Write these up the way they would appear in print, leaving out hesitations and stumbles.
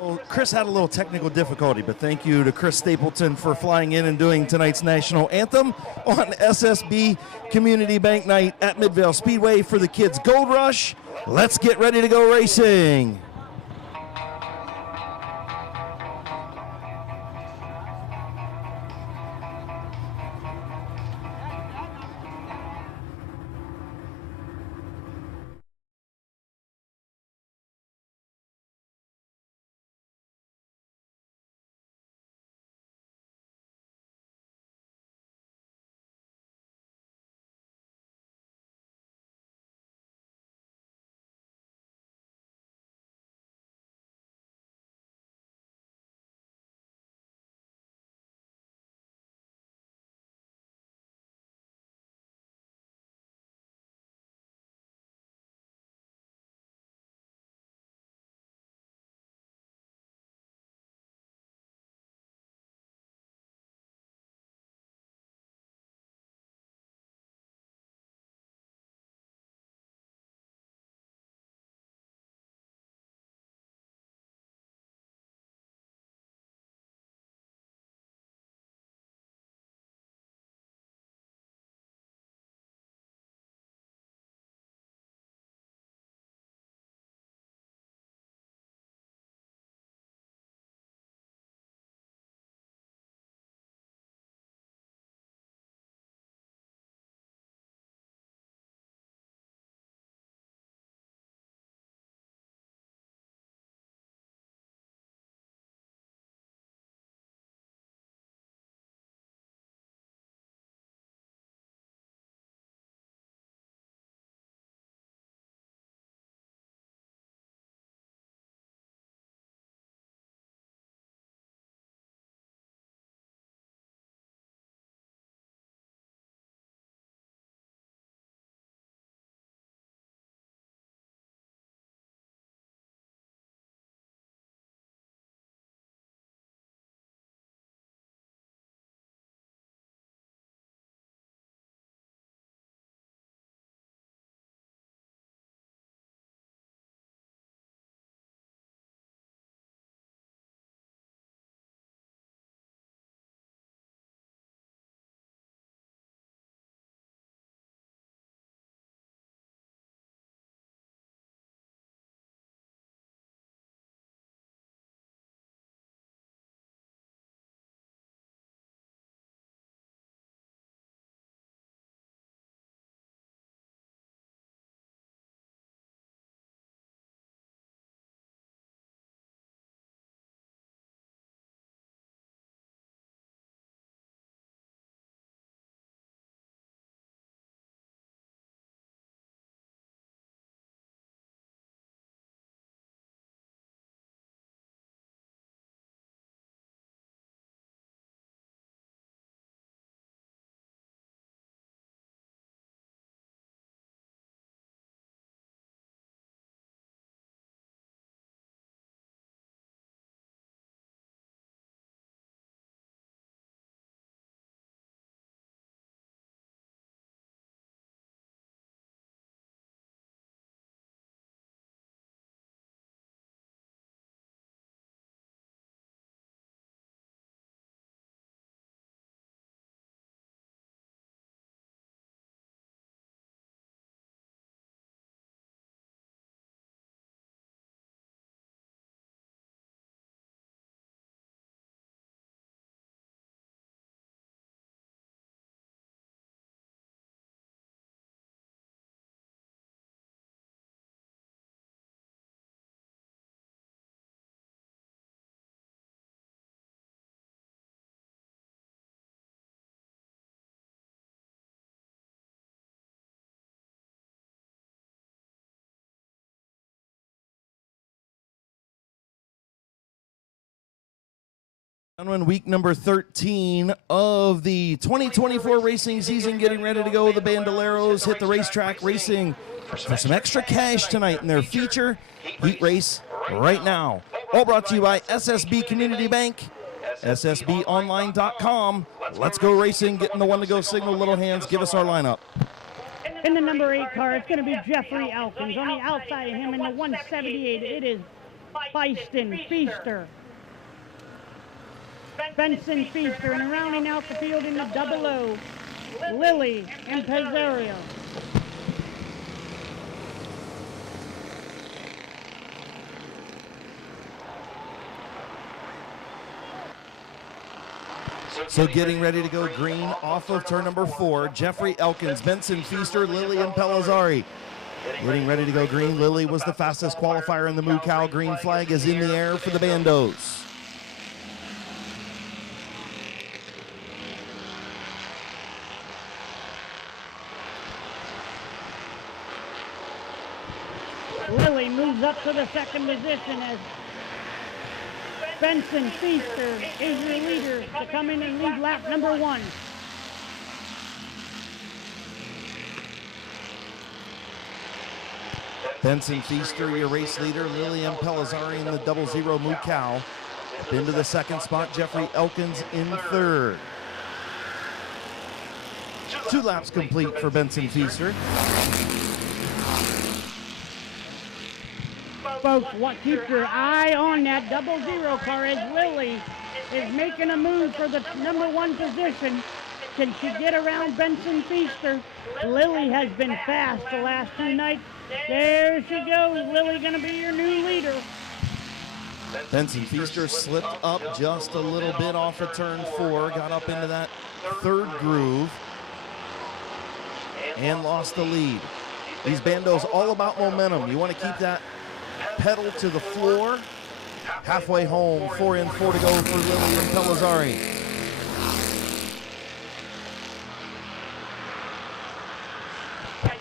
Well, Chris had a little technical difficulty, but thank you to Chris Stapleton for flying in and doing tonight's national anthem on SSB Community Bank Night at Midvale Speedway for the Kids Gold Rush. Let's get ready to go racing. Week number 13 of the 2024 racing season, getting ready to go. The Bandoleros hit the racetrack racing for some extra cash tonight in their feature heat race right now. All brought to you by SSB Community Bank, ssbonline.com. Let's go racing, getting the one to go signal. Little hands, give us our lineup. In the number 8 car, it's going to be Jeffrey Elkins. On the outside of him in the 178, it is Feiston Feaster. Benson Feaster, and rounding out the field in the double O, Lily and Pizzario. So getting ready to go green off of turn number 4, Jeffrey Elkins, Benson Feaster, Lily and Pellizzari. Getting ready to go green. Lily was the fastest qualifier in the Moo Cow. Green flag is in the air for the Bandos. Lily moves up to the second position as Benson Feaster is your leader to come in and lead lap number 1. Benson Feaster, your race leader. Lily and Pellizzari in the 00 Moo Cow. Up into the second spot, Jeffrey Elkins in third. 2 laps complete for Benson Feaster. Folks, keep your eye on that 00 car as Lily is making a move for the number 1 position. Can she get around Benson Feaster? Lily has been fast the last 2 nights. There she goes. Lily going to be your new leader. Benson Feaster slipped up just a little bit off of turn 4, got up into that third groove, and lost the lead. These bandos all about momentum. You want to keep that pedal to the floor. Halfway home, 4 in, 4 to go for Lily and Pellizzari.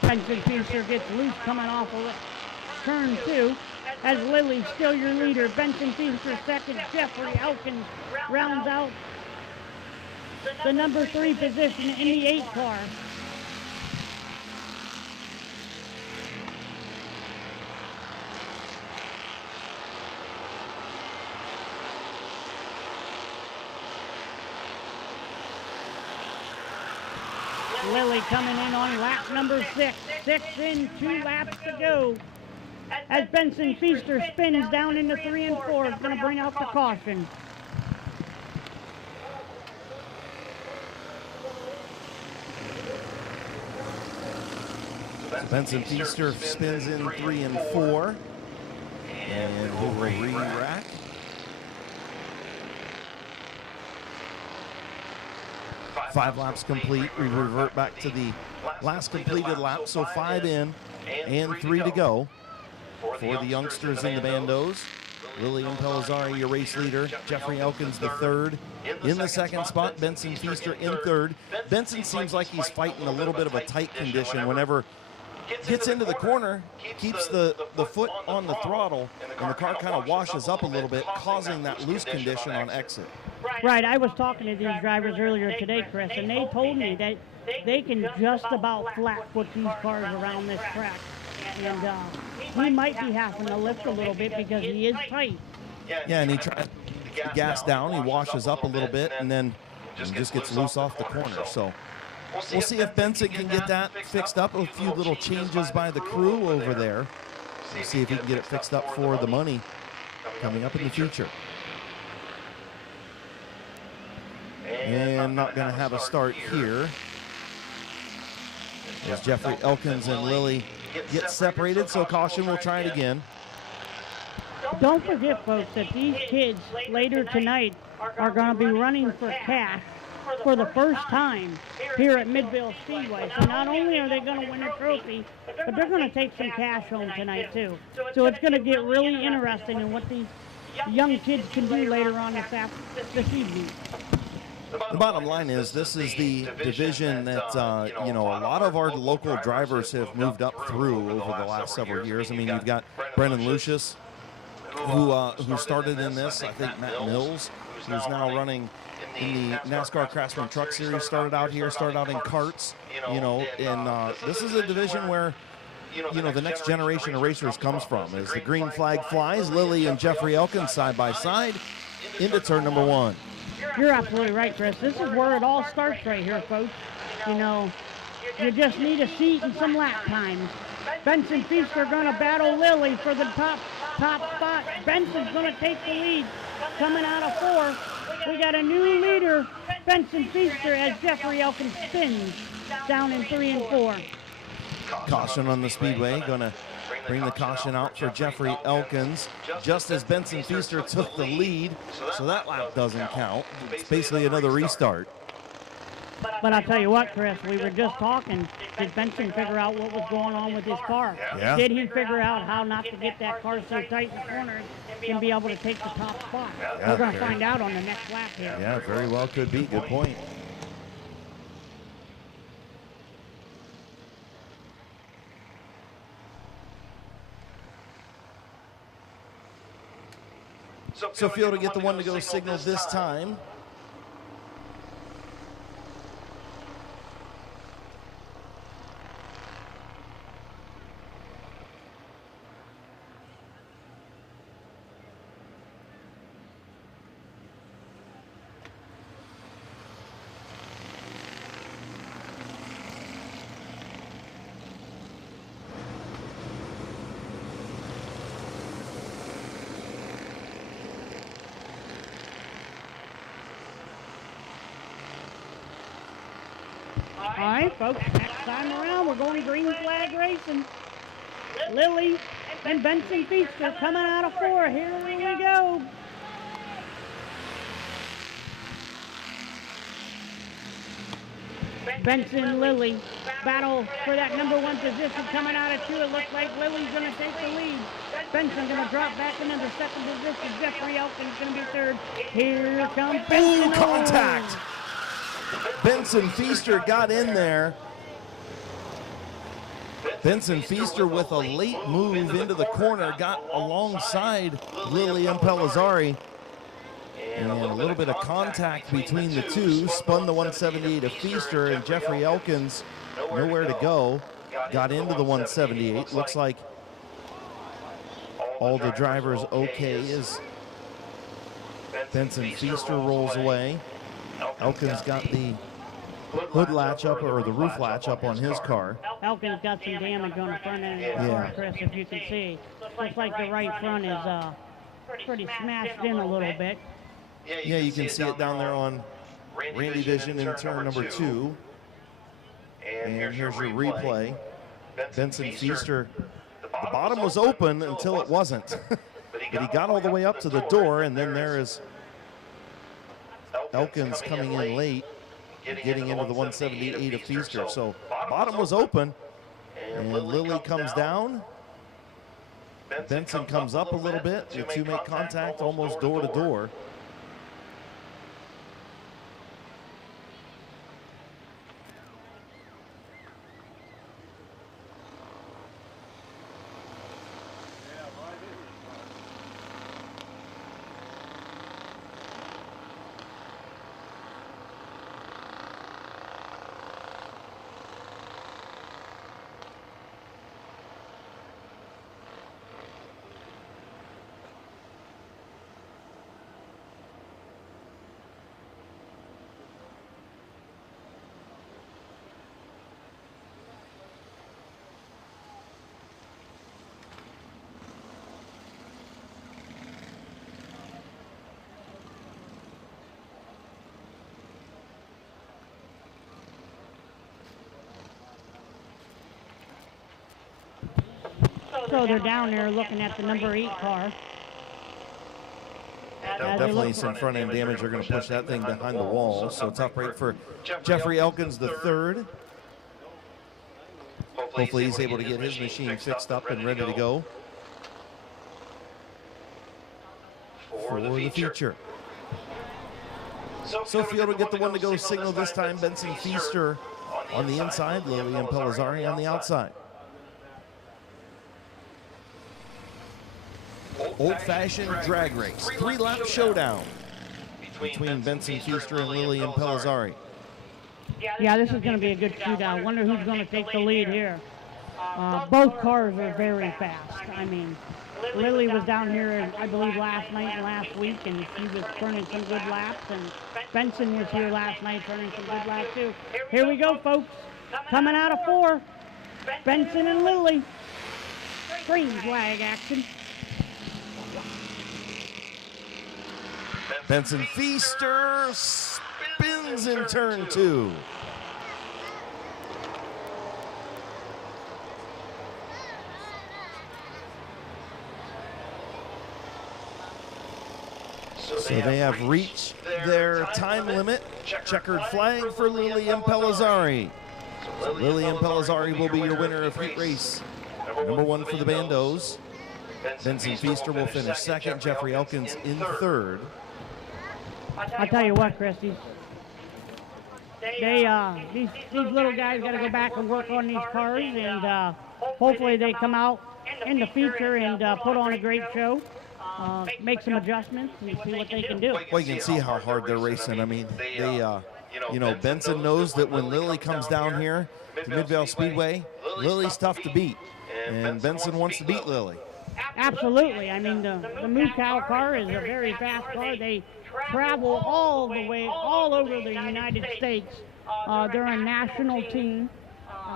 Benson Feaster gets loose coming off of turn 2 as Lily's still your leader. Benson Feaster second. Jeffrey Elkins rounds out the number 3 position in the 8 car. Lily coming in on lap number 6. 6 in, 2 laps to go. As Benson Feaster spins down into 3 and 4, it's going to bring out the caution. Benson Feaster spins in 3 and 4. And he'll re-rack. Five laps complete. We revert back to the last completed lap. So 5 in and 3 to go for the youngsters in the bandos. Lily and Pellizzari, your race leader. Jeffrey Elkins, the third. In the second spot, Benson Feaster in third. Benson seems like he's fighting a little bit of a tight condition whenever gets into the corner, keeps the foot on the throttle, and the car kind of washes up a little bit, causing that loose condition on exit. Right, I was talking to these drivers earlier today, Chris, and they told me that they can just about flat foot these cars around this track. And he might be having to lift a little bit because he is tight. Yeah, and he tries to gas down, he washes up a little bit, and then just gets loose off the corner. So we'll see if Benson can get that fixed up. A few little changes by the crew over there. We'll see if he can get it fixed up for the money coming up in the future. And not going to have a start here as Jeffrey Elkins and Lily get separated, so caution, we'll try it again. Don't forget, folks, that these kids later tonight are going to be running for cash for the first time here at Midvale Speedway. So not only are they going to win a trophy, but they're going to take some cash home tonight too. So it's going to get really interesting in what these young kids can do later on this evening. The bottom line is this is the division that, a lot of our local drivers have moved up through over the last several years. I mean, you've got Brendan Lucius, who started in this. I think Matt Mills, who's now running in the NASCAR Craftsman Truck Series, started out here, started out in karts, and this is a division where, the next generation of racers comes from. As the green flag flies, Lily and Jeffrey Elkins side by side into turn number 1. You're absolutely right, Chris. This is where it all starts right here, folks. You just need a seat and some lap times. Benson Feaster going to battle Lily for the top top spot. Benson's going to take the lead. Coming out of 4, we got a new leader, Benson Feaster, as Jeffrey Elkins spins down in 3 and 4. Caution on the Speedway, going to bring the caution out for Jeffrey Elkins, just as Benson Feaster took the lead, so that lap doesn't count. It's basically another restart. But I'll tell you what, Chris, we were just talking. Did Benson figure out what was going on with his car? Yeah. Did he figure out how not to get that car so tight in the corners and be able to take the top spot? Yeah, we're going to find out on the next lap here. Yeah, very well could be. Good point. So Field to get the one to go signal this time. All right, folks, next time around, we're going green flag racing. Lily and Benson Feaster coming out of 4. Here we go. Benson, Lily, battle for that #1 position coming out of 2. It looks like Lily's going to take the lead. Benson's going to drop back into the 2nd position. Jeffrey Elkins going to be 3rd. Here comes Benson. Ooh, contact. Benson Feaster got in there. Benson Feaster with a late move into the corner got alongside Lily Impellizzari. And a little bit of contact between the two. Spun the 178 of Feaster, and Jeffrey Elkins, nowhere to go, got into the 178. Looks like all the drivers okay as Benson Feaster rolls away. Elkins got the hood latch up, or the roof latch up on his car. Elkins got some damage on the front end of the car, Chris, if you can see. Looks like the right front is pretty smashed in a little bit. Yeah, you can see it down there on Randy Vision in turn number 2. And here's your replay. Benson Feaster, the bottom was open until it wasn't. But he got all the way up to the door, and then there is Elkins coming in late, getting into the 178 of Feaster. So bottom was open, and Lily comes down. Benson comes up a little bit. The two make contact almost door to door. So they're down there looking at the number 8 car. Definitely some front end damage. They're going to push that thing behind the wall. So tough break for Jeffrey Elkins, the 3rd. Hopefully he's able to get his machine fixed up and ready to go for the future. So Field will get the one to go signal this time. Benson Feaster on the inside, Lily Impellizzari on the outside. Old-fashioned drag race, 3-lap showdown between Benson Feaster and Lily Impellizzari. Yeah, this is going to be a good shootout. Wonder who's going to take the lead here. Both cars are very fast. I mean, Lily was down here, I believe, last night and last week, and she was turning some good laps. And Benson was here last night turning some good laps, too. Here we go, folks. Coming out of 4, Benson and Lily. Green flag action. Benson Feaster spins in turn 2. So they have reached their time limit. Checkered flag for Lillian Pellizzari. So Lillian Pellizzari will be your winner of heat race number 1 for the Bandos. Benson Feaster will finish second. Jeffrey Elkins in third. I'll tell you what, Chris, these little guys got to go back and work on these cars, and hopefully they come out in the feature and put on a great show. Make some adjustments and see what they can do. Well, you can see how hard they're racing. I mean, they, Benson knows that when Lily comes down here to Midvale Speedway, Lily's tough to beat, and Benson wants to beat Lily. Absolutely. I mean, the Midvale car is a very fast car. They travel all the way, all over the United States. They're a national team.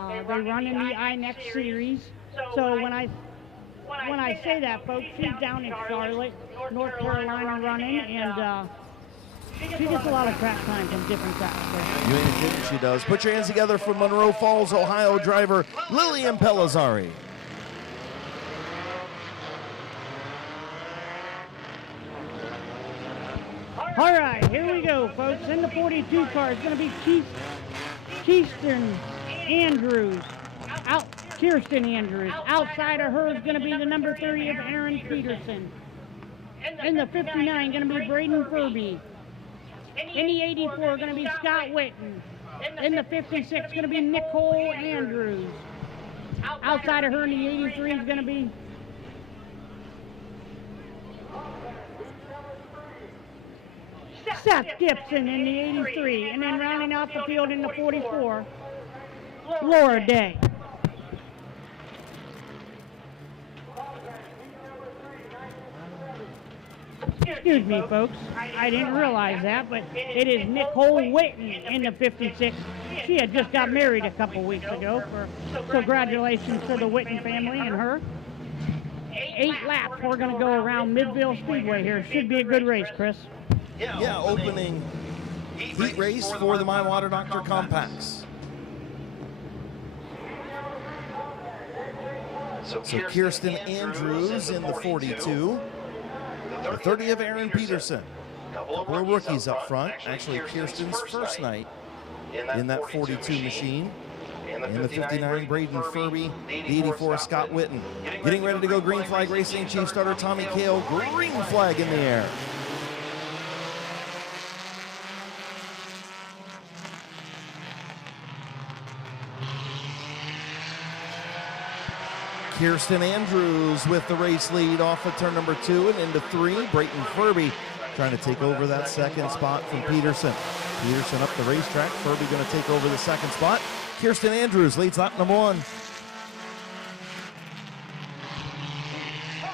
They run in the INEX series. So when I say that, folks, she's down in Charlotte, North Carolina running, and she gets a lot of track time from different tracks. You ain't kidding, she does. Put your hands together for Monroe Falls, Ohio driver Lillian Pellizzari. All right, here we go, folks. In the 42 car, it's going to be Kirsten Andrews. Kirsten Andrews. Outside of her is going to be the number 30 of Aaron Peterson. In the 59, going to be Braden Furby. In the 84, going to be Scott Witten. In the 56, going to be Nicole Andrews. Outside of her in the 83 is going to be Seth Gibson in the 83. And then rounding out the field in the 44, Laura Day. Excuse me, folks. I didn't realize that, but it is Nicole Witten in the 56. She had just got married a couple weeks ago. So congratulations to the Witten family and her. 8 laps we're going to go around Midvale Speedway here. Should be a good race, Chris. Yeah, opening heat race for the My Water Doctor Compacts. So Kirsten Andrews in the 42. The 30 of Aaron Peterson. A couple of rookies up front. Actually, Kirsten's first night in that 42 machine. In the 59, Braden Furby. The 84, Scott Witten. Getting ready to go green flag racing. Chief starter Tommy Kale. Green flag in the air. Kirsten Andrews with the race lead off of turn number 2 and into 3. Brayton Furby trying to take over that second spot from Peterson. Peterson up the racetrack. Furby going to take over the second spot. Kirsten Andrews leads lap number 1.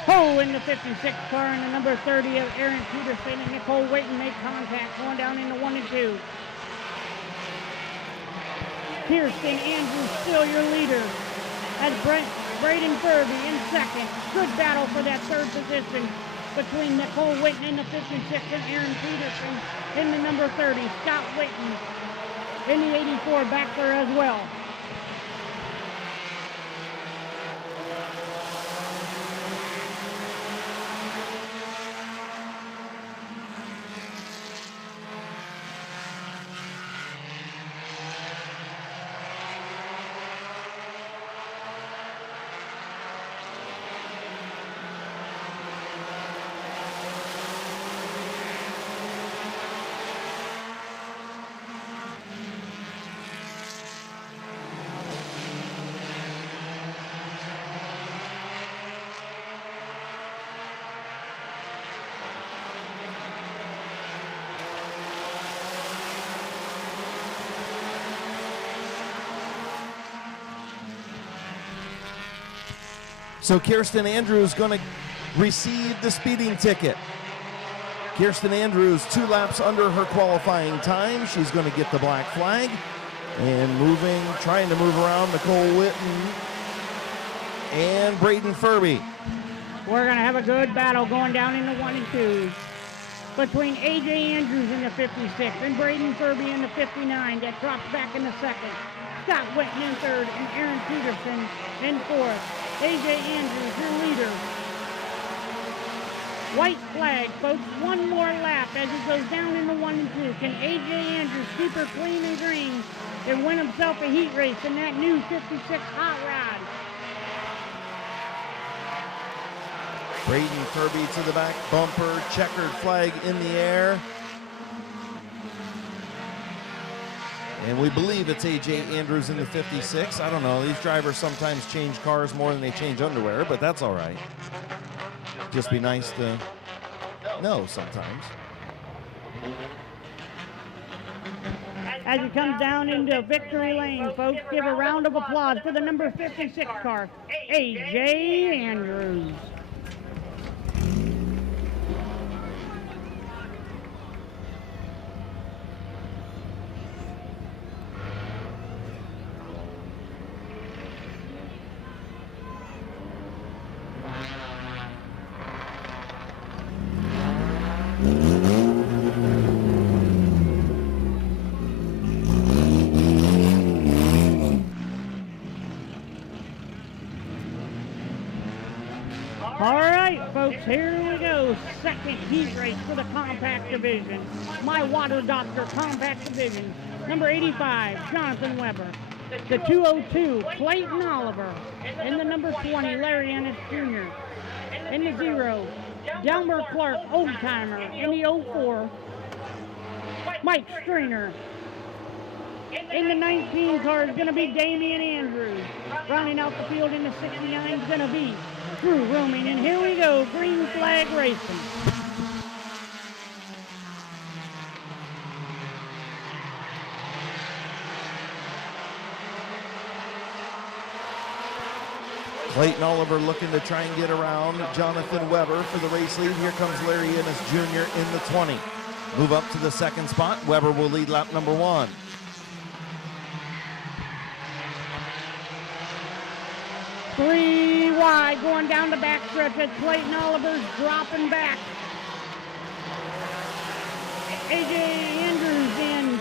Ho in the 56 car and the number 30 of Aaron Peterson and Nicole Waiton make contact going down into 1 and 2. Kirsten Andrews still your leader as Braden Furby in second. Good battle for that third position between Nicole Witten in the 56 and Aaron Peterson in the number 30. Scott Witten in the 84 back there as well. So Kirsten Andrews going to receive the speeding ticket. Kirsten Andrews 2 laps under her qualifying time. She's going to get the black flag and trying to move around Nicole Witten and Braden Furby. We're going to have a good battle going down into 1 and 2. between A.J. Andrews in the 56 and Braden Kirby in the 59. That drops back in the second. Scott Whitten in third and Aaron Peterson in fourth. A.J. Andrews, your leader. White flag, folks. One more lap as he goes down in the 1 and 2. Can A.J. Andrews keep her clean and green and win himself a heat race in that new 56 hot rod? Braden Kirby to the back bumper, checkered flag in the air. And we believe it's A.J. Andrews in the 56. I don't know, these drivers sometimes change cars more than they change underwear, but that's all right. Just be nice to know sometimes. As he comes down into victory lane, folks, give a round of applause for the number 56 car, A.J. Andrews. All right, folks, here we go. Second heat race for the compact division. My Water Doctor compact division. Number 85, Jonathan Weber. The 202, Clayton Oliver. And the number 20, Larry Ennis Jr. In the 0, Delmer Clark, old timer. In the 04, Mike Strainer. In the 19 car is going to be Damian Andrews. Rounding out the field in the 69 is going to be Drew Rooming. And here we go, green flag racing. Clayton Oliver looking to try and get around Jonathan Weber for the race lead. Here comes Larry Ennis Jr. in the 20. Move up to the second spot. Weber will lead lap number 1. Three wide going down the backstretch as Clayton Oliver's dropping back. A.J. Andrews and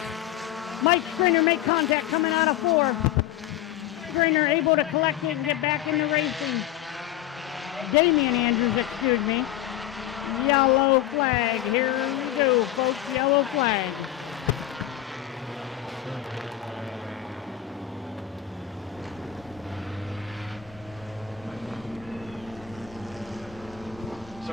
Mike Strainer make contact coming out of 4. Strainer able to collect it and get back into racing. Damian Andrews, excuse me. Yellow flag. Here we go, folks. Yellow flag.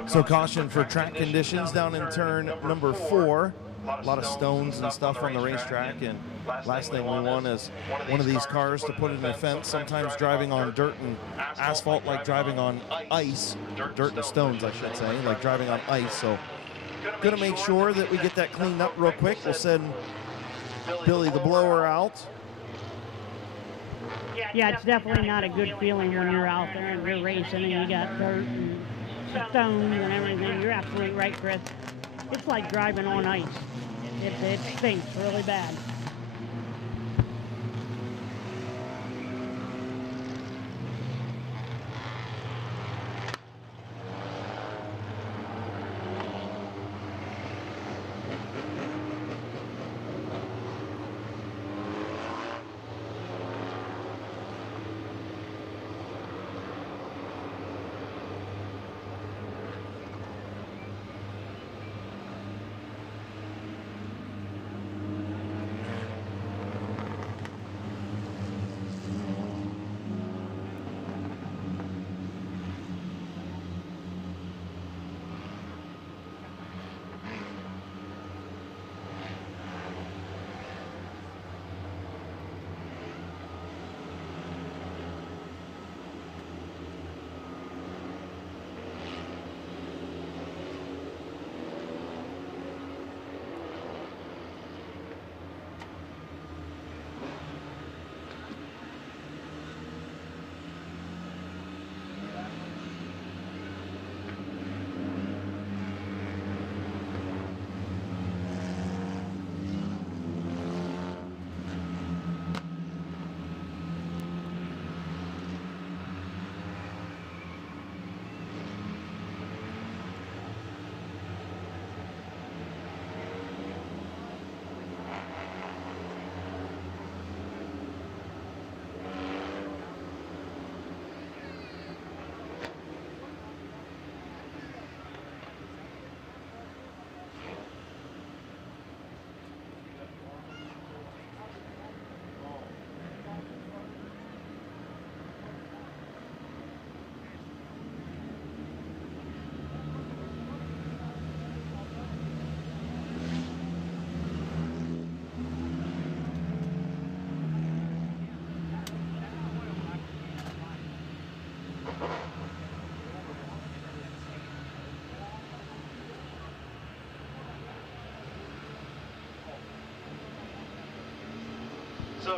So caution for track conditions down in turn number 4. A lot of stones and stuff on the racetrack, and last thing we want is one of these cars to put in a fence, sometimes driving on dirt and asphalt like driving on ice, dirt and stones I should say, like driving on ice. So gonna make sure that we get that cleaned up real quick. We'll send Billy the blower out. Yeah, it's definitely not a good feeling when you're out there and you're racing and you got dirt and stones and everything. You're absolutely right, Chris. It's like driving on ice. It stinks really bad.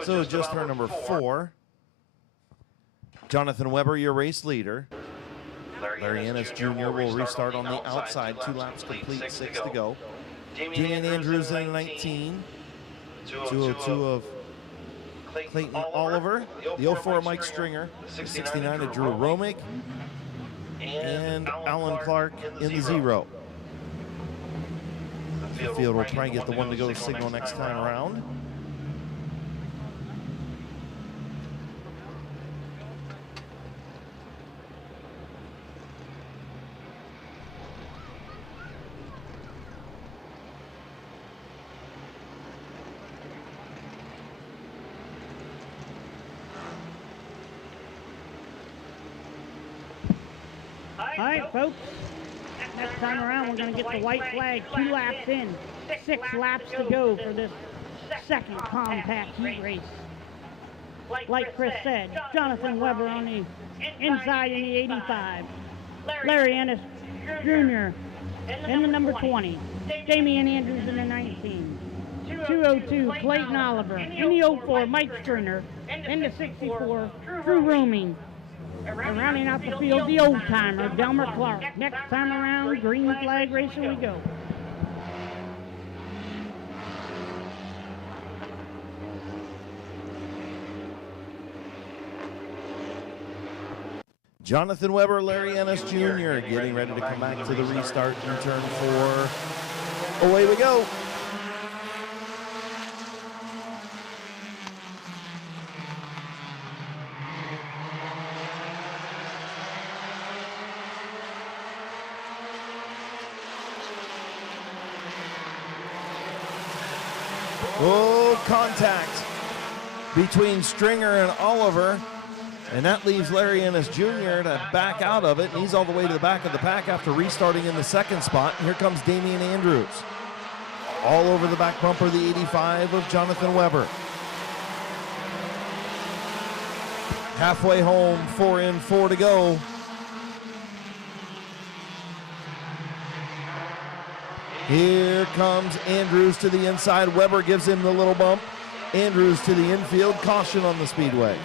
So just turn number 4. Jonathan Weber, your race leader. Larry Ennis Jr. will restart on the outside. 2 laps complete, 6 to go. Damian Andrews in 19. 202 of Clayton Oliver. The 04 Mike Stringer. The 69 of Drew Romick. And Alan Clark in the 0. The field will try and get the 1 to go signal next time around. All right, folks. Next time around, we're going to get the white flag 2 laps in. 6 laps to go for this second compact heat race. Like Chris said, Jonathan Weber on the inside in the 85. Larry Ennis Jr. in the number 20. Damian Andrews in the 19. 202 Clayton Oliver. In the 04 Mike Stringer. In the 64 Drew Rooming. And rounding out the field, the old-timer, Delmer Clark. Next time around, green flag racing we go. Jonathan Weber, Larry Ennis Jr. getting ready to come back to the restart in turn 4. Away we go. Oh, contact between Stringer and Oliver, and that leaves Larry Ennis Jr. to back out of it, and he's all the way to the back of the pack after restarting in the 2nd spot. And here comes Damian Andrews. All over the back bumper, the 85 of Jonathan Weber. Halfway home, 4 in, 4 to go. Here comes Andrews to the inside. Weber gives him the little bump. Andrews to the infield. Caution on the Speedway.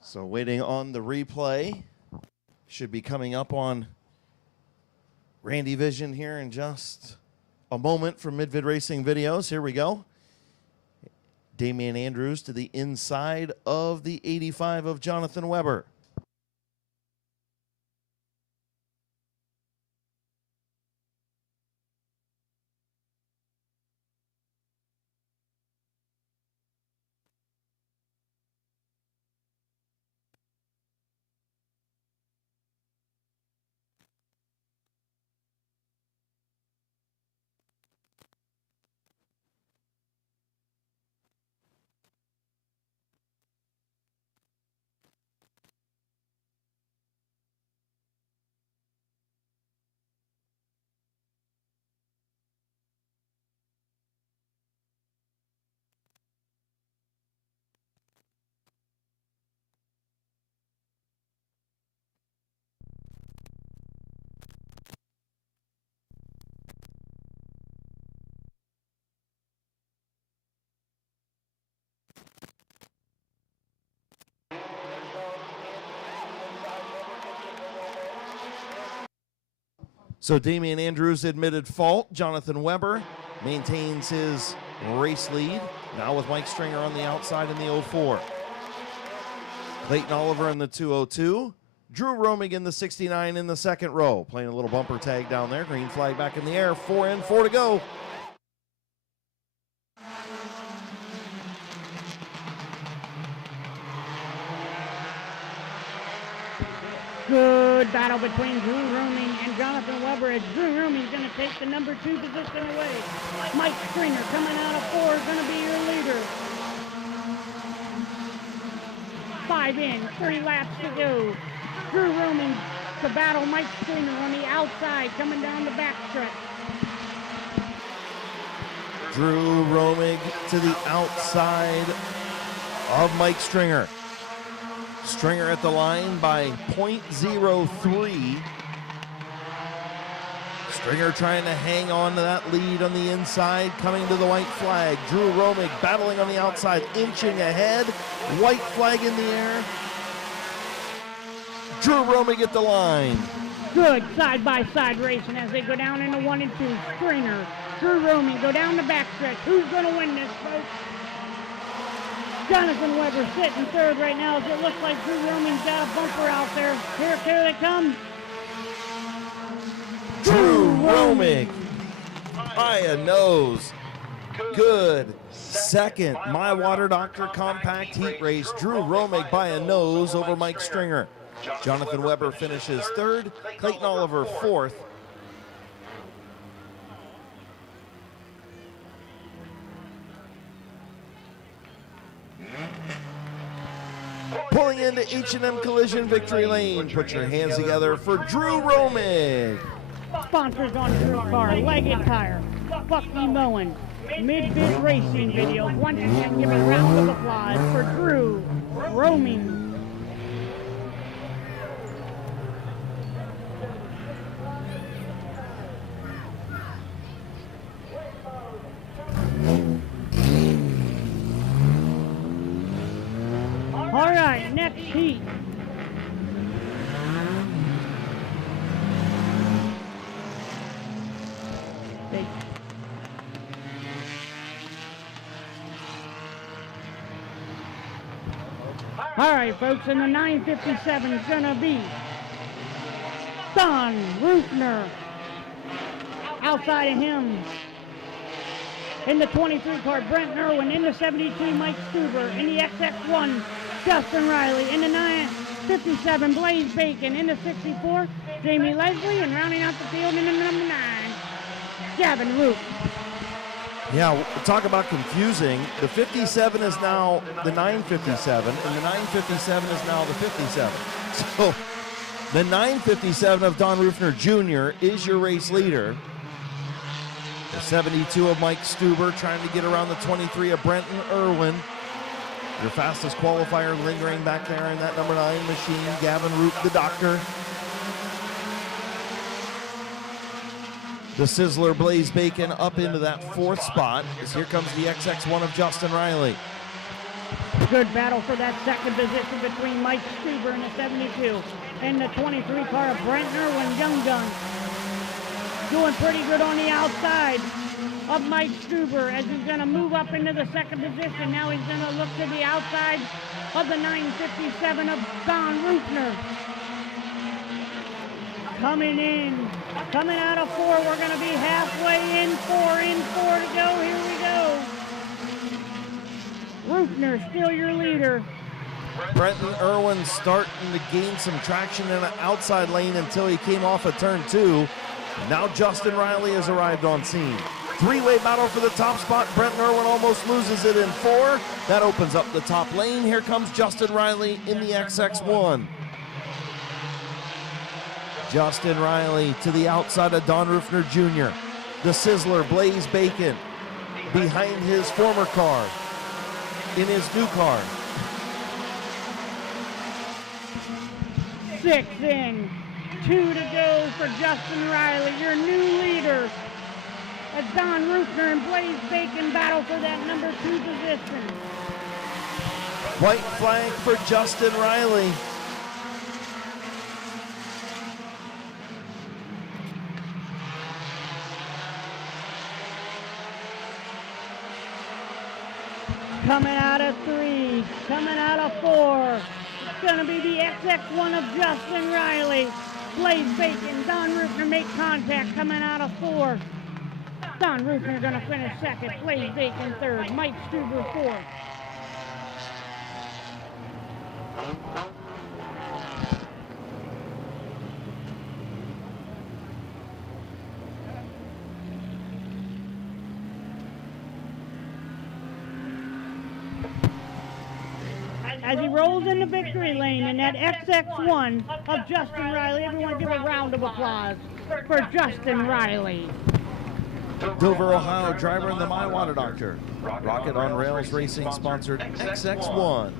So waiting on the replay. Should be coming up on Randy Vision here in just a moment from Mid-Vid Racing Videos. Here we go. Damian Andrews to the inside of the 85 of Jonathan Weber. So Damian Andrews admitted fault. Jonathan Weber maintains his race lead. Now with Mike Stringer on the outside in the 04. Clayton Oliver in the 202. Drew Romig in the 69 in the second row. Playing a little bumper tag down there. Green flag back in the air. 4 in, 4 to go. Good battle between Drew Romig and Jonathan Weber as Drew Romig's going to take the number 2 position away. Mike Stringer coming out of 4 is going to be your leader. 5 in, 3 laps to go. Drew Romig to battle Mike Stringer on the outside coming down the backstretch. Drew Romig to the outside of Mike Stringer. Stringer at the line by .03. Stringer trying to hang on to that lead on the inside, coming to the white flag. Drew Romig battling on the outside, inching ahead. White flag in the air. Drew Romig at the line. Good side-by-side racing as they go down into 1 and 2. Stringer, Drew Romig go down the backstretch. Who's going to win this, folks? Jonathan Weber sitting third right now as it looks like Drew Romig's got a bumper out there. Here they come. Drew Romig by a nose. Good. Second, My Water Doctor Compact Heat Race. Drew Romig by a nose over Mike Stringer. Jonathan Weber finishes third. Clayton Oliver fourth. Pulling into H&M Collision Victory Lane. Put your hands together for Drew Romig. Sponsors on Drew Car, Leggett Tire, Bucky Moen, Mid-Vid Racing Video. Once again, give a round of applause for Drew Romig. All right, next heat. All right, folks, in the 957 is going to be Don Rufner. Outside of him, in the 23 car, Brent Irwin. In the 72, Mike Stuber. In the XX1, Justin Riley. In the 957, Blaze Bacon. In the 64, Jamie Leslie. And rounding out the field in the number 9, Gavin Root. Yeah, we'll talk about confusing. The 57 is now the 957, and the 957 is now the 57. So the 957 of Don Rufner Jr. is your race leader. The 72 of Mike Stuber trying to get around the 23 of Brenton Irwin. Your fastest qualifier lingering back there in that number 9 machine, Gavin Root, the doctor. The Sizzler Blaze Bacon up into that 4th spot as here comes the XX1 of Justin Riley. Good battle for that second position between Mike Stuber and the 72 and the 23 car of Brent Irwin, Young Gun. Doing pretty good on the outside of Mike Stuber as he's going to move up into the second position. Now he's going to look to the outside of the 957 of Don Rufner. Coming in, coming out of 4, we're going to be halfway in, 4 to go. Here we go. Rufner still your leader. Brenton Irwin starting to gain some traction in an outside lane until he came off of turn 2. Now Justin Riley has arrived on scene. 3-way battle for the top spot. Brenton Irwin almost loses it in 4. That opens up the top lane. Here comes Justin Riley in the XX1. Justin Riley to the outside of Don Rufner Jr. The Sizzler, Blaze Bacon, behind his former car, in his new car. 6 in, 2 to go for Justin Riley, your new leader. As Don Rufner and Blaze Bacon battle for that number 2 position. White flag for Justin Riley. Coming out of 3, coming out of 4. It's going to be the XX1 of Justin Riley. Blaze Bacon, Don Rupner make contact coming out of 4. Don Rupner going to finish second. Blaze Bacon third. Mike Stuber fourth. As he rolls in the victory lane in that XX1 of Justin Riley, everyone give a round of applause for Justin Riley. Dover, Ohio, driver in the My Water Doctor. Rocket on Rails Racing sponsored XX1.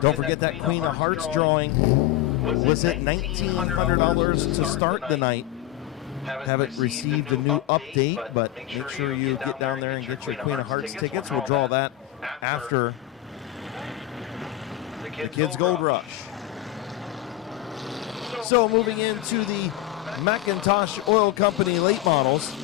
Don't forget that Queen of Hearts drawing was at $1,900 to start the night. Haven't received a new update, but make sure you get down there and get your Queen of Hearts tickets. We'll draw that after the Kids Gold Rush. So moving into the Macintosh Oil Company late models.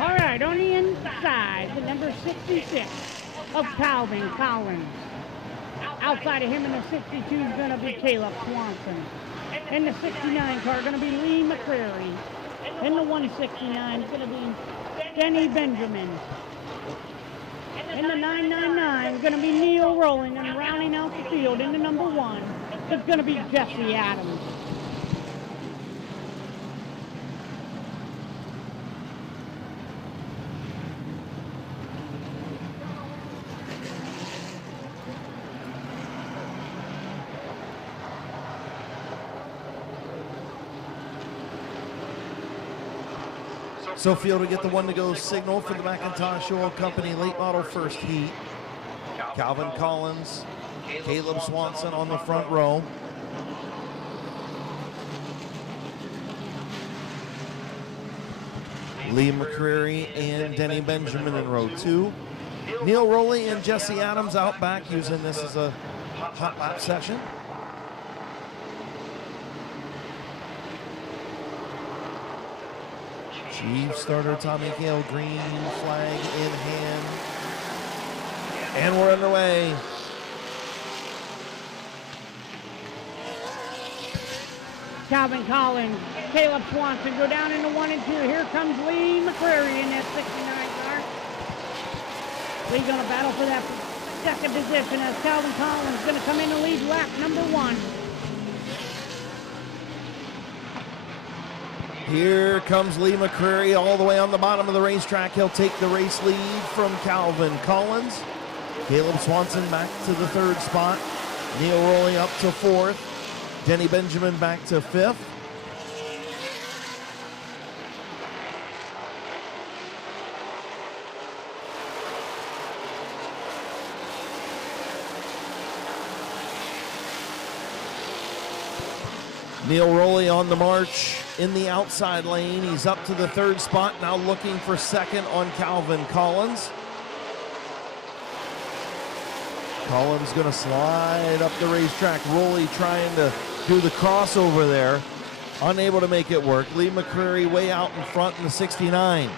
All right, on the inside, the number 66 of Calvin Collins. Outside of him in the 62 is going to be Caleb Swanson. In the 69 car, going to be Lee McCreary. In the 169 is going to be Denny Benjamin. In the 999 is going to be Neil Rowling, and rounding out the field in the number 1 is going to be Jesse Adams. So field, we get the 1-to-go signal for the Macintosh Oil Company late model first heat. Calvin Collins, Caleb Swanson on the front row. Lee McCreary and Denny Benjamin in row 2. Neil Rowley and Jesse Adams out back using this as a hot lap session. Chief starter Tommy Gale, green flag in hand. And we're underway. Calvin Collins, Caleb Swanson go down into 1 and 2. Here comes Lee McCreary in that 69 car. Lee going to battle for that second position as Calvin Collins going to come in and lead lap number 1. Here comes Lee McCreary all the way on the bottom of the racetrack. He'll take the race lead from Calvin Collins. Caleb Swanson back to the 3rd spot. Neil Rowley up to 4th. Denny Benjamin back to 5th. Neil Rowley on the march in the outside lane. He's up to the 3rd spot, now looking for 2nd on Calvin Collins. Collins going to slide up the racetrack. Rowley trying to do the crossover there. Unable to make it work. Lee McCreary way out in front in the 69.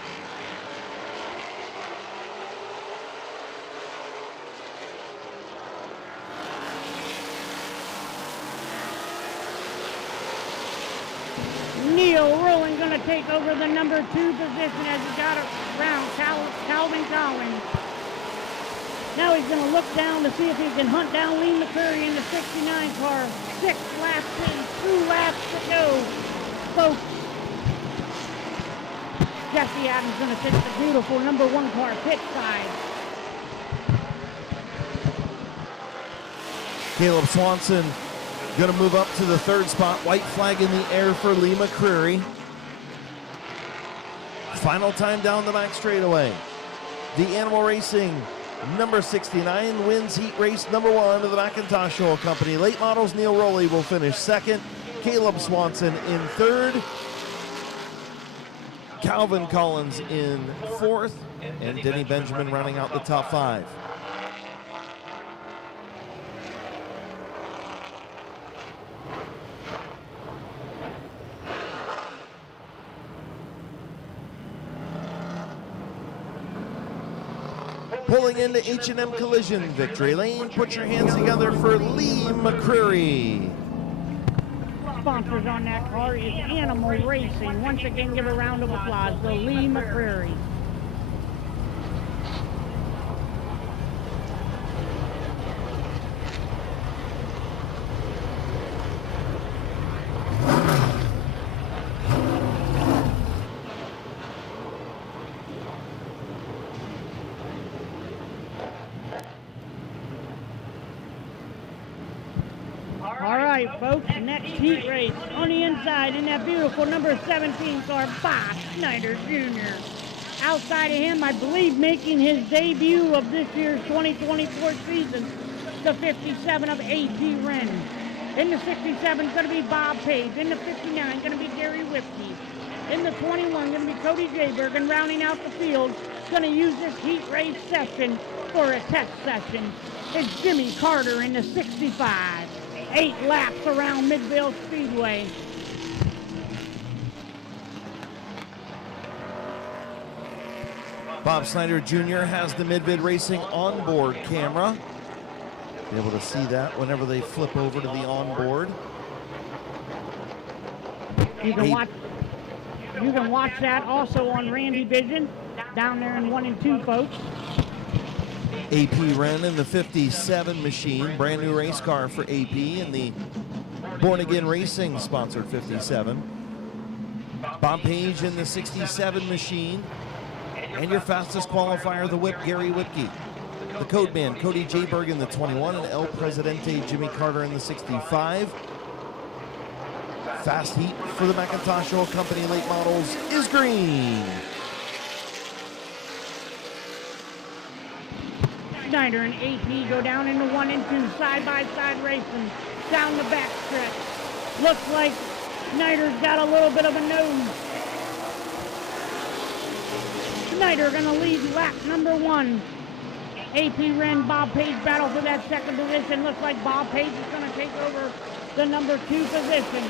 Neil Rowling going to take over the number 2 position as he got around Calvin Collins. Now he's going to look down to see if he can hunt down Lee McCreary in the 69 car. 6 laps in, 2 laps to go. Both Jesse Adams going to take the beautiful number 1 car pit side. Caleb Swanson going to move up to the 3rd spot. White flag in the air for Lee McCreary. Final time down the back straightaway. The Animal Racing number 69 wins heat race number 1 of the Macintosh Oil Company. Late models, Neil Rowley will finish 2nd. Caleb Swanson in 3rd. Calvin Collins in 4th. And Denny Benjamin rounding out the top 5. Pulling into H&M Collision, victory lane. Put your hands together for Lee McCreary. Sponsors on that car is Animal Racing. Once again, give a round of applause for Lee McCreary. All right, folks, next heat race on the inside in that beautiful number 17 car, Bob Snyder Jr. Outside of him, I believe making his debut of this year's 2024 season, the 57 of A.P. Wren. In the 67 is going to be Bob Page. In the 59 going to be Gary Whipke. In the 21 going to be Cody Jayberg. And rounding out the field, going to use this heat race session for a test session. It's Jimmy Carter in the 65. 8 laps around Midvale Speedway. Bob Snyder Jr. has the Mid-Vid Racing onboard camera. Be able to see that whenever they flip over to the onboard. You can watch that also on Randy Vision down there in 1 and 2, folks. A.P. Wren in the 57 machine, brand new race car for A.P. in the Born Again Racing sponsored 57. Bob Page in the 67 machine, and your fastest qualifier, the whip, Gary Whipke. The code man, Cody Jayberg in the 21, and El Presidente, Jimmy Carter in the 65. Fast heat for the McIntosh Oil Company late models is green. Snyder and AP go down into 1 and 2, side-by-side racing down the back stretch. Looks like Snyder's got a little bit of a nose. Snyder gonna lead lap number 1. AP Wren, Bob Page battle for that second position. Looks like Bob Page is gonna take over the number 2 position.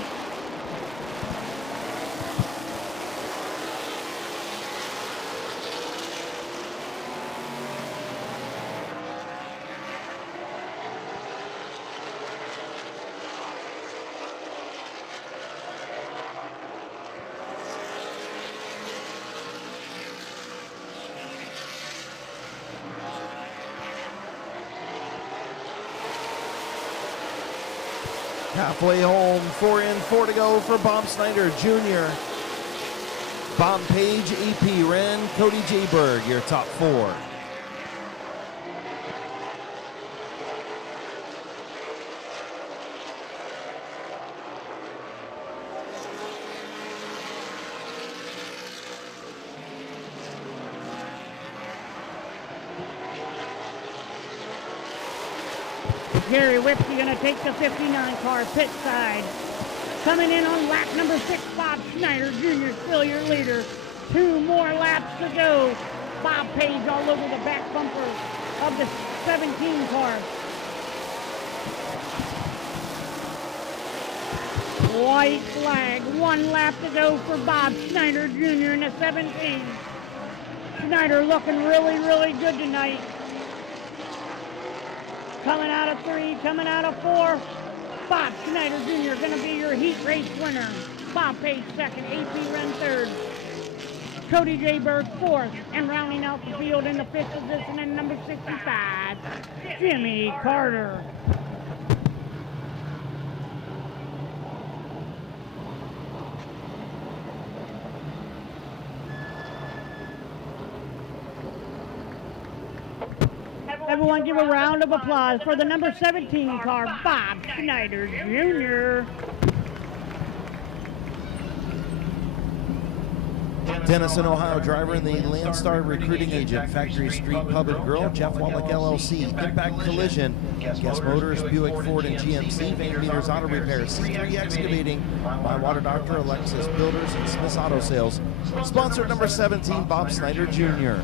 Halfway home, 4 in, 4 to go for Bob Snyder Jr. Bob Page, AP Wren, Cody Jayberg, your top 4. Gary Whipke gonna take the 59 car pit side. Coming in on lap number 6, Bob Snyder Jr. still your leader. 2 more laps to go. Bob Page all over the back bumper of the 17 car. White flag, 1 lap to go for Bob Snyder Jr. in the 17. Snyder looking really, really good tonight. Coming out of 3, coming out of 4. Bob Snyder Jr. going to be your heat race winner. Bob Page second, AP Wren third. Cody Jayberg fourth, and rounding out the field in the 5th position in number 65, Jimmy Carter. Everyone give a round of applause for the number 17 car, Bob Snyder Jr. Denison, Ohio driver and the Landstar recruiting agent, Factory Street Pub and Grill, Jeff Wallach LLC, Impact Collision, Guest Motors, Buick, Ford, and GMC, Van Meters Auto Repair, C3 Excavating, My Water Doctor, Alexis Builders, and Smith's Auto Sales. Sponsored number 17, Bob Snyder Jr.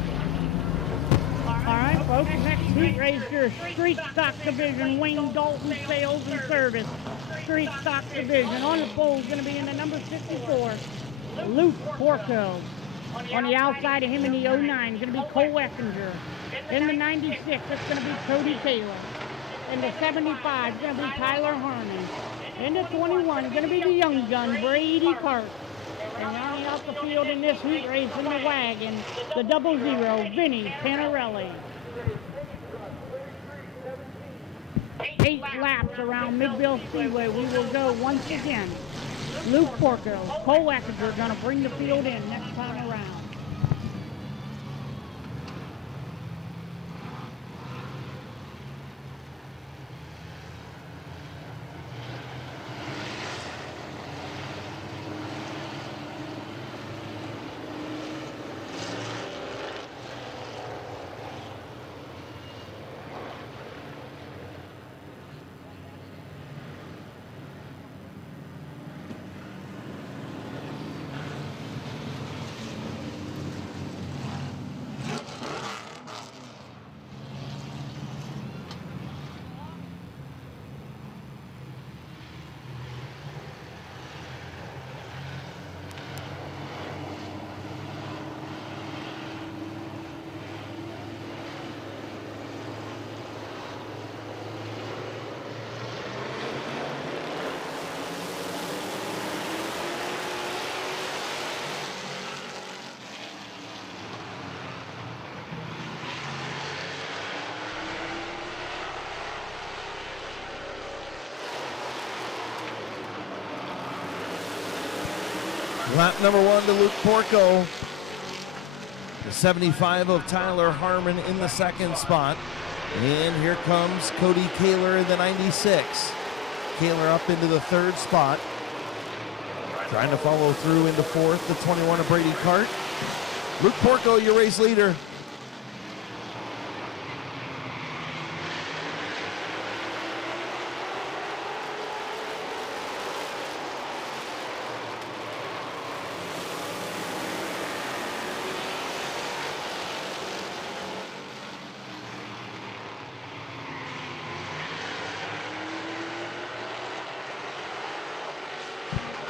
All right, folks, next heat race, your street stock division, Wayne Dalton Sales and Service. Street stock division. On the pole is going to be in the number 54, Luke Porco. On the outside of him in the 09 is going to be Cole Eckinger. In the 96, it's going to be Cody Taylor. In the 75, it's going to be Tyler Harmon. In the 21, it's going to be the young gun, Brady Cart. And rounding out the field in this heat race in the wagon, the 00, Vinny Panarelli. 8 laps around Midvale Speedway. We will go once again. Luke Porco, Cole Eckinger are going to bring the field in next time around. Lap number 1 to Luke Porco. The 75 of Tyler Harmon in the second spot. And here comes Cody Kaler in the 96. Kaler up into the third spot. Trying to follow through into fourth, the 21 of Brady Cart. Luke Porco, your race leader.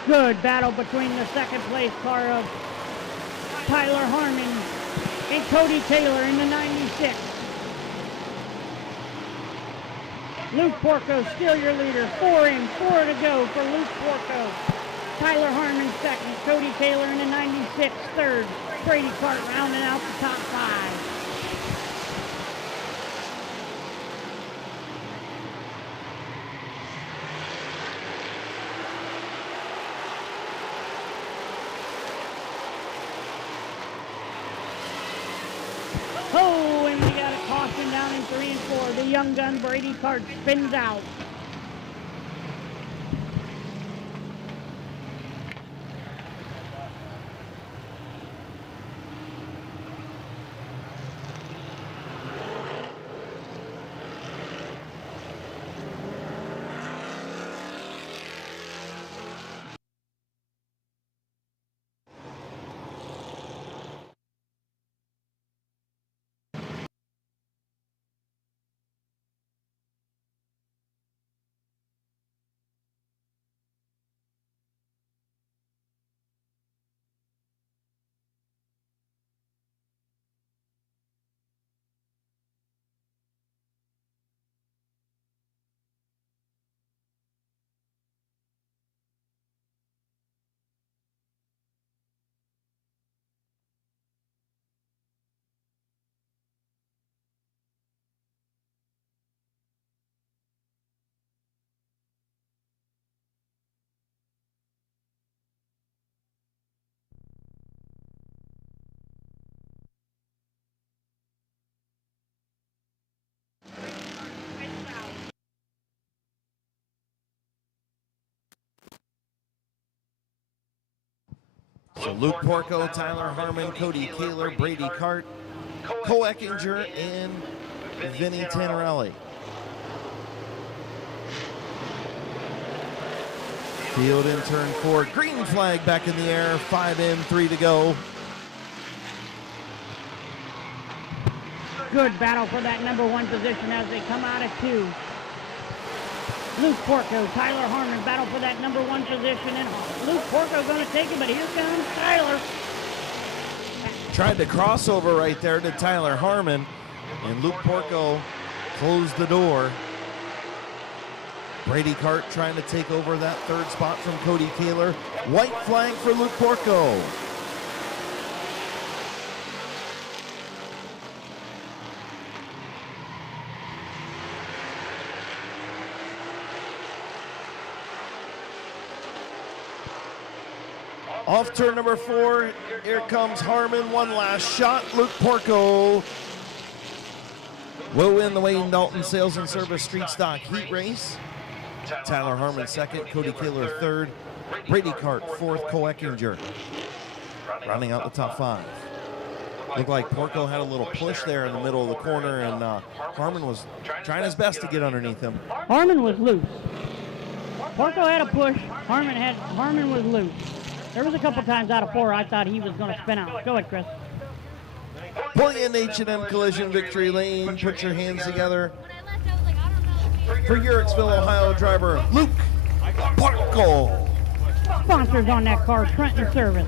Good battle between the second place car of Tyler Harmon and Cody Taylor in the 96. Luke Porco still your leader. 4 in, 4 to go for Luke Porco. Tyler Harmon second, Cody Taylor in the 96 third. Brady Cart rounding out the top 5. Oh, and we got a caution down in 3 and 4. The young gun, Brady Cart, spins out. So Luke Porco, Tyler Harmon, Cody Kaler, Brady Cart, Cole Eckinger, and Vinny Tanarelli. Field in turn 4. Green flag back in the air. 5 in, 3 to go. Good battle for that number 1 position as they come out of 2. Luke Porco, Tyler Harmon battle for that number 1 position, and Luke Porco going to take it, but here comes Tyler. Tried to crossover right there to Tyler Harmon, and Luke Porco closed the door. Brady Cart trying to take over that third spot from Cody Kaler. White flag for Luke Porco. Off turn number 4, here comes Harmon, one last shot. Luke Porco will win the Wayne Dalton Sales and Service Street Stock Heat Race. Tyler Harmon second, Cody Kaler third, Brady Cart fourth, Cole Eckinger rounding out the top 5. Looked like Porco had a little push there in the middle of the corner, and Harmon was trying his best to get underneath him. Harmon was loose. Porco had a push. Harmon was loose. There was a couple times out of 4 I thought he was going to spin out. Go ahead, Chris. Pulling in H&M Collision Victory Lane. Put your hands together for Uricksville, Ohio driver Luke Porco. Sponsors on that car, Trenton Service,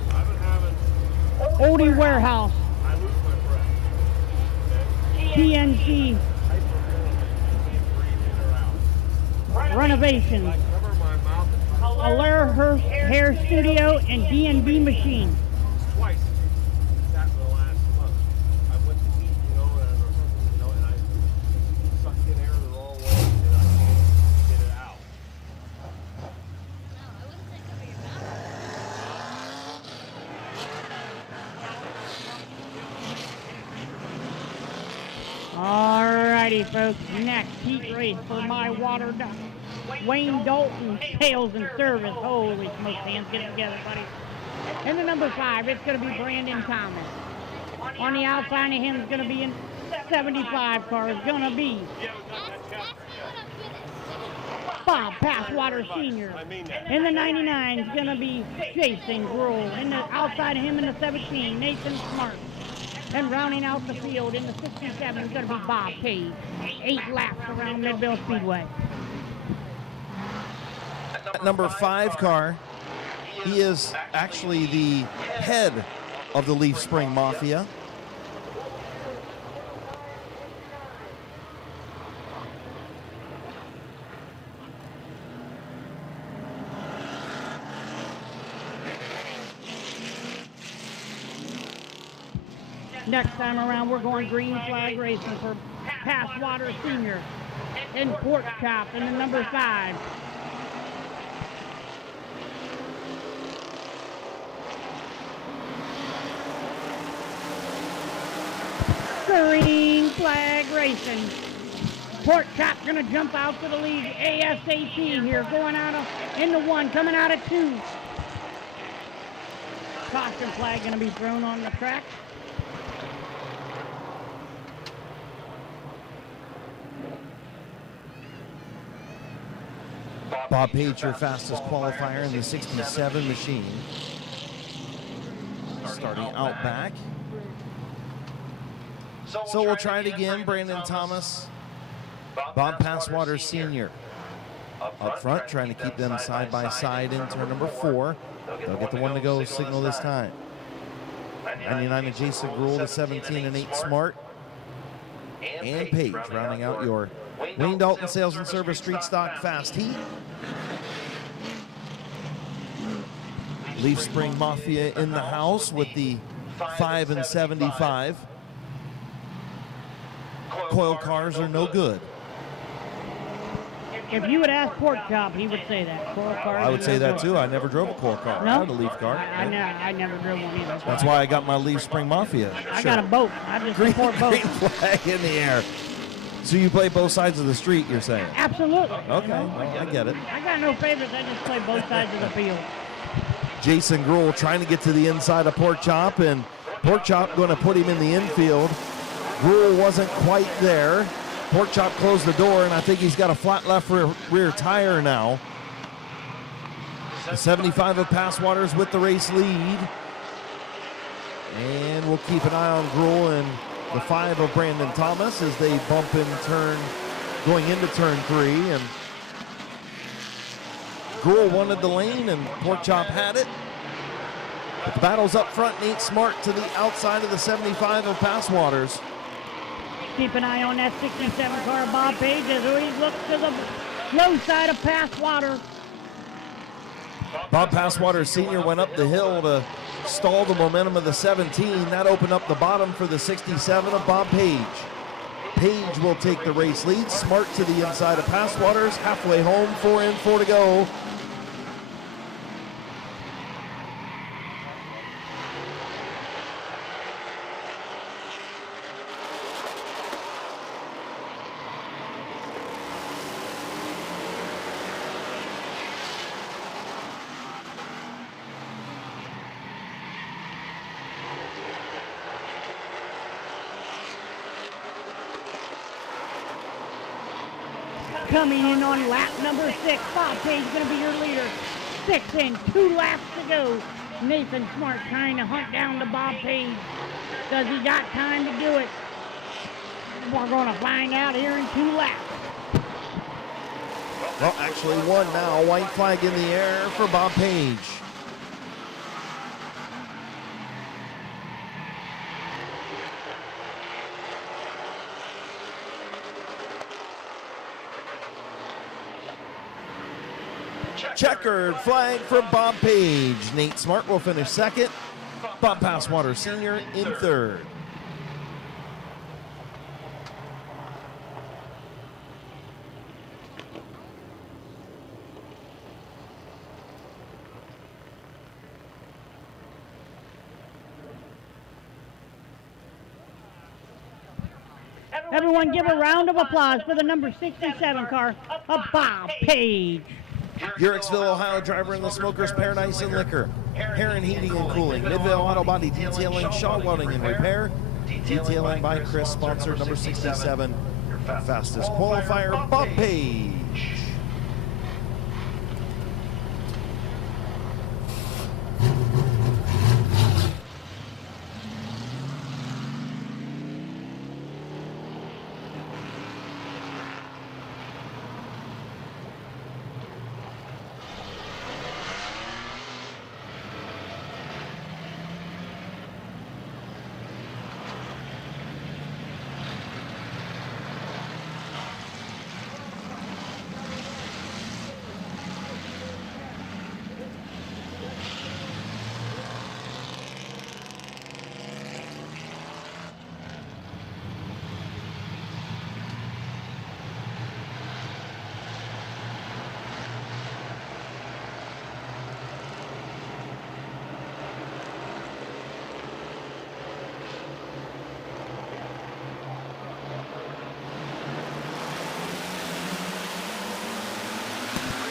Oldie Warehouse, PNC Renovations, Allaire Hair Studio, and D&B Machine. Twice. That for the last month. I went to eat, and I sucked in air the wrong way, and I can't get it out. Alrighty, folks. Next heat race for my water duck. Wayne Dalton Sales and Service. Holy smokes, hands get it together, buddy. And the number 5, it's going to be Brandon Thomas. On the outside of him is going to be in 75 car. It's going to be Bob Passwater Sr. In the 99 is going to be Jason Gruhl. In the outside of him in the 17, Nathan Smart. And rounding out the field in the 67 is going to be Bob Page. 8 laps around Midvale Speedway. Number 5 car, he is actually the head of the Leaf Spring Mafia. Next time around, we're going green flag racing for Passwater Sr. and Pork Chop in the number 5. Green flag racing. Pork Chop gonna jump out to the lead ASAP here, going out of into 1, coming out of 2. Caution flag gonna be thrown on the track. Bob Page, your fastest qualifier in the 67 machine. Starting out back. So we'll try it again. Brandon Thomas, Bob Passwater Sr. up front, trying to keep them side by side in turn number 4. They'll get the 1 to go signal this time. 99 and Jason Gruhl, the 17 and 8 Smart. And Page rounding out your Wayne Dalton Sales and Service Street Stock Fast Heat. Leaf Spring Mafia in the house with the 5 and 75. Coil cars are no good. If you would ask Pork Chop, he would say that. Coil cars I would say that good. too. I never drove a coil car. No? I had a Leaf car. I never drove one either. That's why I got my Leaf Spring Mafia. I got a boat. I just Green, support boats. green flag in the air. So you play both sides of the street, you're saying? Absolutely. Okay, well, I get it. I got no favorites. I just play both sides of the field. Jason Gruhl trying to get to the inside of Pork Chop, and Pork Chop going to put him in the infield. Gruhl wasn't quite there. Pork Chop closed the door, and I think he's got a flat left rear tire now. The 75 of Passwater's with the race lead. And we'll keep an eye on Gruhl and the 5 of Brandon Thomas as they bump in turn, going into turn 3. And Gruhl wanted the lane, and Pork Chop had it. But the battle's up front. Nate Smart to the outside of the 75 of Passwaters. Keep an eye on that 67 car, Bob Page, as he looks to the low side of Passwater. Bob Passwater Sr. went up the hill to stall the momentum of the 17. That opened up the bottom for the 67 of Bob Page. Page will take the race lead. Smart to the inside of Passwaters. Halfway home, 4 in, 4 to go. Coming in on lap number 6, Bob Page going to be your leader. 6 in, 2 laps to go. Nathan Smart trying to hunt down the Bob Page. Does he got time to do it? We're going to find out here in 2 laps. Well, actually 1 now. White flag in the air for Bob Page. Checkered flag for Bob Page. Nate Smart will finish 2nd. Bob Passwater Sr. in 3rd. Everyone give a round of applause for the number 67 car of Bob Page. Uricksville, Ohio driver in the Smokers Paradise and Liquor. Heron Heating and Cooling. Midvale Auto Body Detailing. Shaw Welding and Repair. Detailing by Chris, sponsored number 67. Fastest qualifier, Bob Page.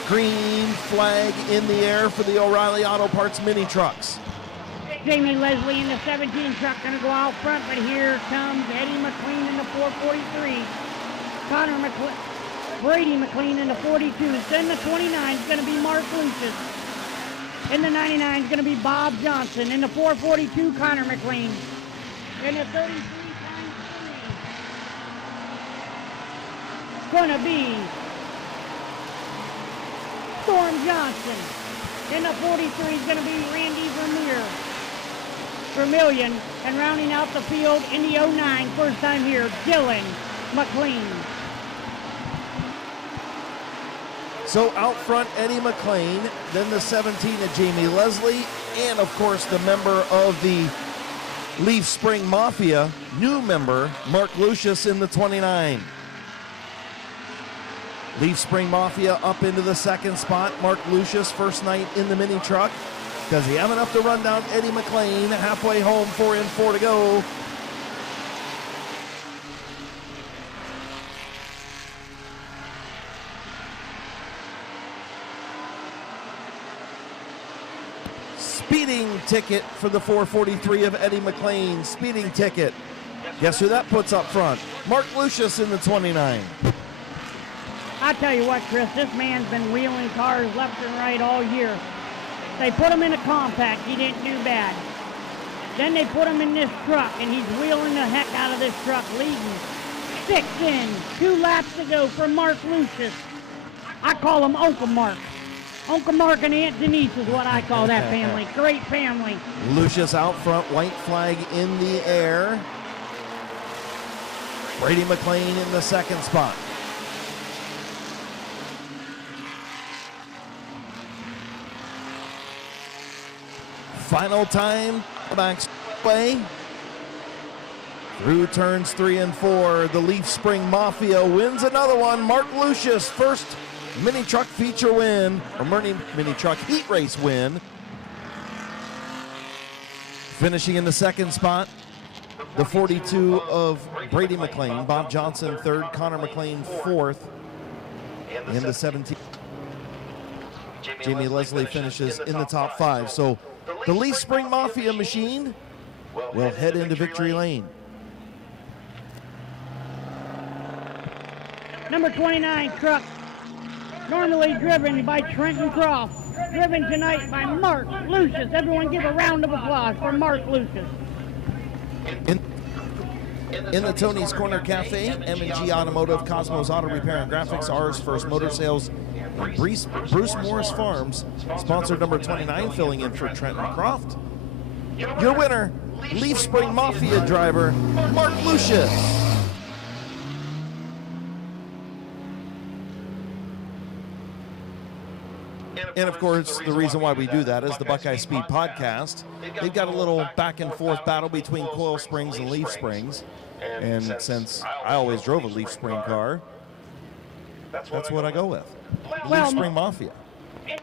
Green flag in the air for the O'Reilly Auto Parts mini trucks. Jamie Leslie in the 17 truck going to go out front, but here comes Eddie McLean in the 443. Brady McLean in the 42. Then the 29 is going to be Mark Lucius. In the 99 is going to be Bob Johnson. In the 442, Connor McLean. In the 33 going to be Storm Johnson. In the 43 is going to be Randy Vermillion. And rounding out the field in the 09, first time here, Dylan McLean. So out front, Eddie McLean, then the 17 of Jamie Leslie, and of course the member of the Leaf Spring Mafia, new member, Mark Lucius in the 29. Leaf Spring Mafia up into the second spot. Mark Lucius, first night in the mini truck. Does he have enough to run down Eddie McLean? Halfway home, 4 in, 4 to go. Speeding ticket for the 443 of Eddie McLean. Speeding ticket. Guess who that puts up front? Mark Lucius in the 29. I tell you what, Chris, this man's been wheeling cars left and right all year. They put him in a compact, he didn't do bad. Then they put him in this truck, and he's wheeling the heck out of this truck, leading 6 in, 2 laps to go for Mark Lucius. I call him Uncle Mark. Uncle Mark and Aunt Denise is what I call that family. Great family. Lucius out front, white flag in the air. Brady McLean in the second spot. Final time, back way. Through turns 3 and 4, the Leaf Spring Mafia wins another one. Mark Lucius, first mini truck feature win, or mini truck heat race win. Finishing in the second spot, the 42 of Brady McLean. Bob Johnson third, Connor McLean fourth. In the 17, Jamie Leslie finishes in the top 5. So the Leaf Spring Mafia machine will head into victory lane. Number 29 truck, normally driven by Trenton Croft, driven tonight by Mark Lucius. Everyone give a round of applause for Mark Lucius. In the Tony's Corner Cafe, M&G Automotive, Cosmos Auto Repair and Graphics, Ours First Motor Sales, and Bruce Morris Farms, sponsored number 29, filling in for Trenton Croft. Your winner, Leaf Spring Mafia driver, Mark Lucius. And of course, the reason why we do that is the Buckeye Speed Podcast. They've got a little back and forth battle between Coil Springs and Leaf Springs. And since I always drove a Leaf Spring car, that's what I go with. Leaf Spring Mafia.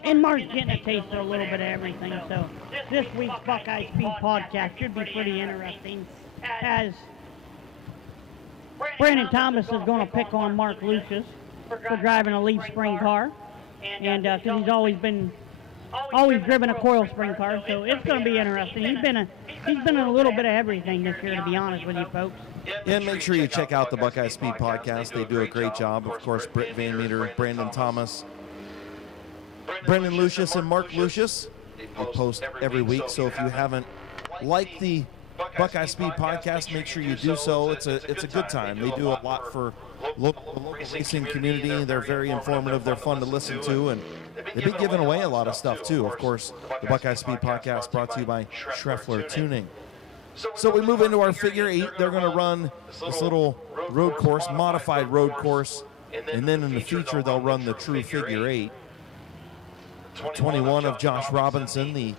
And Mark's getting a taste of a little bit of everything. So this week's Buckeye Speed Podcast should be pretty interesting, as Brandon Thomas is going to pick on Mark Lucius for driving a Leaf Spring car. And because he's always driven a coil spring car, so it's going to be interesting. He's been in a little bit of everything this year, to be honest with you folks. And make sure you check out the Buckeye Speed Podcast. They do a great job. Of course, Britt Van Meter, Brandon Thomas, Brendan Lucius, and Mark Lucius. They post every week, so if you haven't liked the Buckeye Speed Podcast, make sure you do so. It's a good time. They do a lot for local racing community. They're very informative. They're fun to listen to, and they've been giving away a lot of stuff too. Of course, the Buckeye Speed Podcast brought to you by Schreffler Tuning. So we move into our figure 8. They're going to run this little road course, modified road course, and then in the feature they'll run the true figure 8. 21 of Josh Robinson, the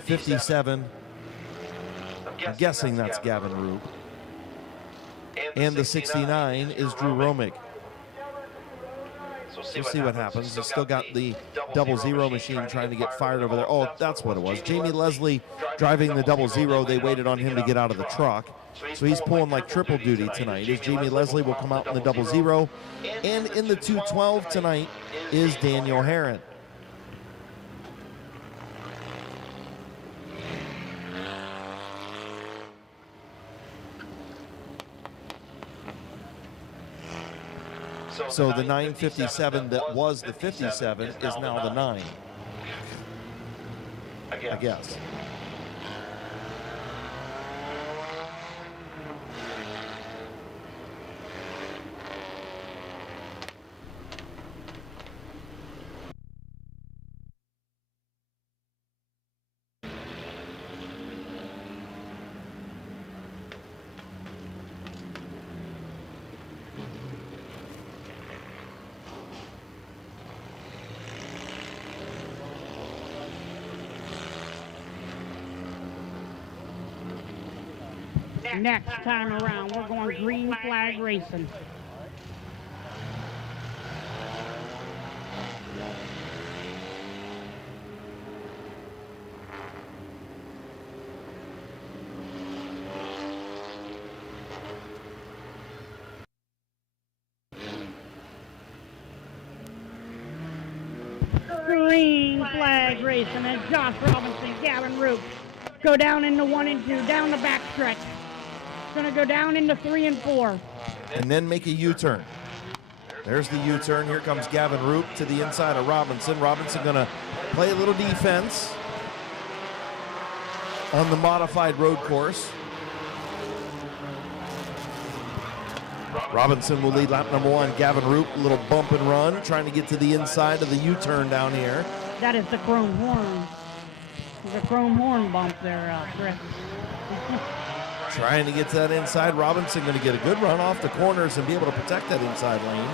57. I'm guessing that's Gavin Rube. And the 69 is Drew Romig. We'll see what happens. He's still got the 00 machine trying to get fired over there. Oh, that's what it was. Jamie Leslie driving the 00. They waited on him to get out of the truck. So he's pulling like triple duty tonight. As Jamie Leslie will come out in the 00. And in the 212 tonight is Daniel Herron. So the 957 that was the 57 is now the 9, I guess. Next time around, we're going green flag racing. Green flag racing as Josh Robinson, Gavin Roop go down into 1 and 2, down the back stretch. Going to go down into 3 and 4. And then make a U-turn. There's the U-turn. Here comes Gavin Roop to the inside of Robinson. Robinson going to play a little defense on the modified road course. Robinson will lead lap number 1. Gavin Roop, a little bump and run, trying to get to the inside of the U-turn down here. That is the chrome horn. There's a chrome horn bump there, Chris. Trying to get to that inside. Robinson going to get a good run off the corners and be able to protect that inside lane.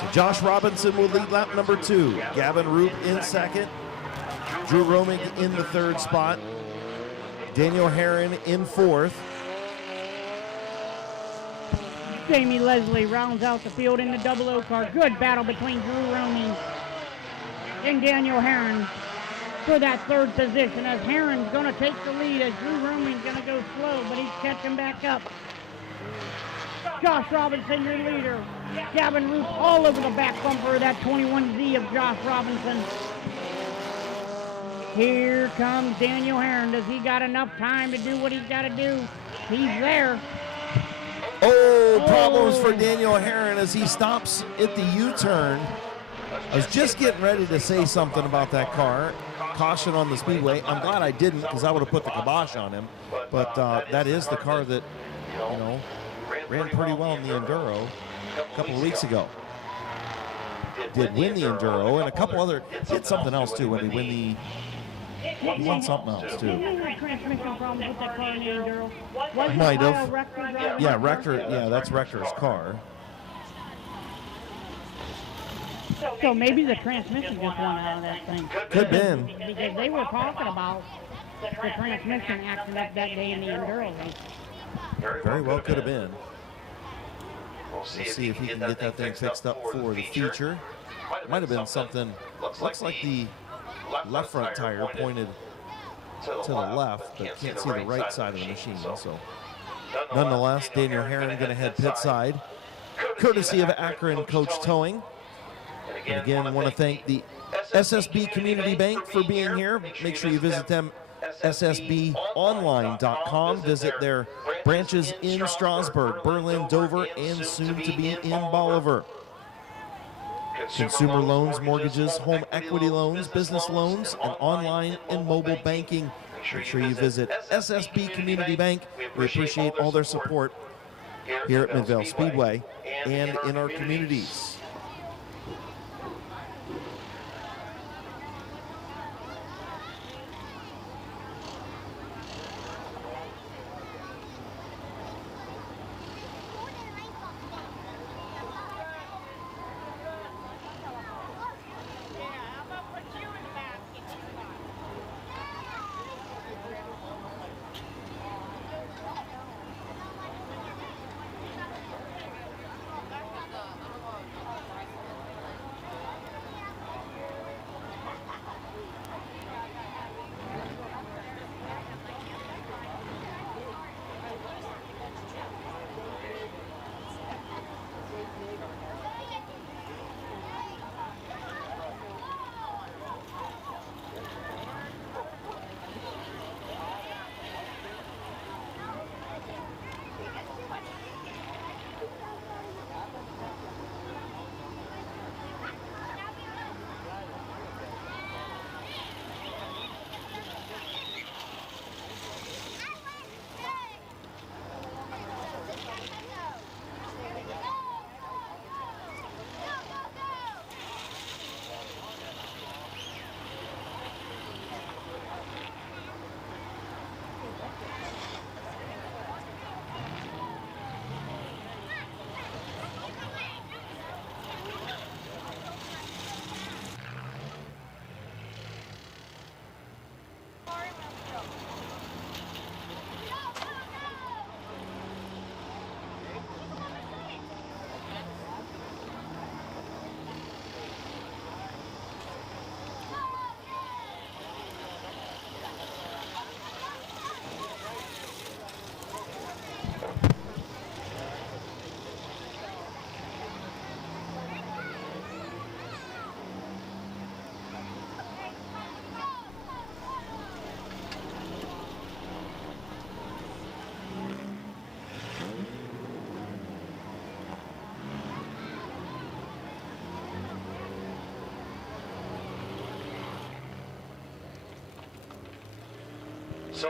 So Josh Robinson will lead lap number 2. Gavin Roop in second. Drew Romig in the 3rd spot. Daniel Herron in 4th. Jamie Leslie rounds out the field in the 00 car. Good battle between Drew Romig and Daniel Herron for that 3rd position, as Herron's going to take the lead, as Drew Romig's going to go slow, but he's catching back up. Josh Robinson, your leader. Gavin Roop all over the back bumper of that 21Z of Josh Robinson. Here comes Daniel Herron. Does he got enough time to do what he's got to do? He's there. Oh, problems for Daniel Herron as he stops at the U-turn. I was just getting ready to say something about that car. Caution on the Speedway. I'm glad I didn't, because I would have put the kibosh on him. But that is the car that, you know, ran pretty well in the Enduro a couple of weeks ago. Did win the Enduro, and a couple other, did something else too when he win the, he won something else too. Transmission problems with that car in the Enduro. Might have. Yeah, Rector, yeah, that's Rector's car. So maybe the transmission just went out of that thing. Could have been. Because they were talking about the transmission acting up that day in the Enduro race. Very well could have been. We'll see if he can get that thing fixed up for the future. Might have been something, looks like the left front tire pointed to the left, but can't see the right side of the machine. So nonetheless, Daniel Herron going to head pit side, courtesy of Akron Coach Towing. And again, I want to thank the SSB Community Bank for being here. Make sure you visit them, ssbonline.com. Visit their branches in Strasbourg, Berlin, Dover, and soon to be in Bolivar. Consumer loans, mortgages, home equity loans, business loans, and online and mobile banking. Make sure you visit SSB Community Bank. We appreciate all their support here at Midvale Speedway and in our communities.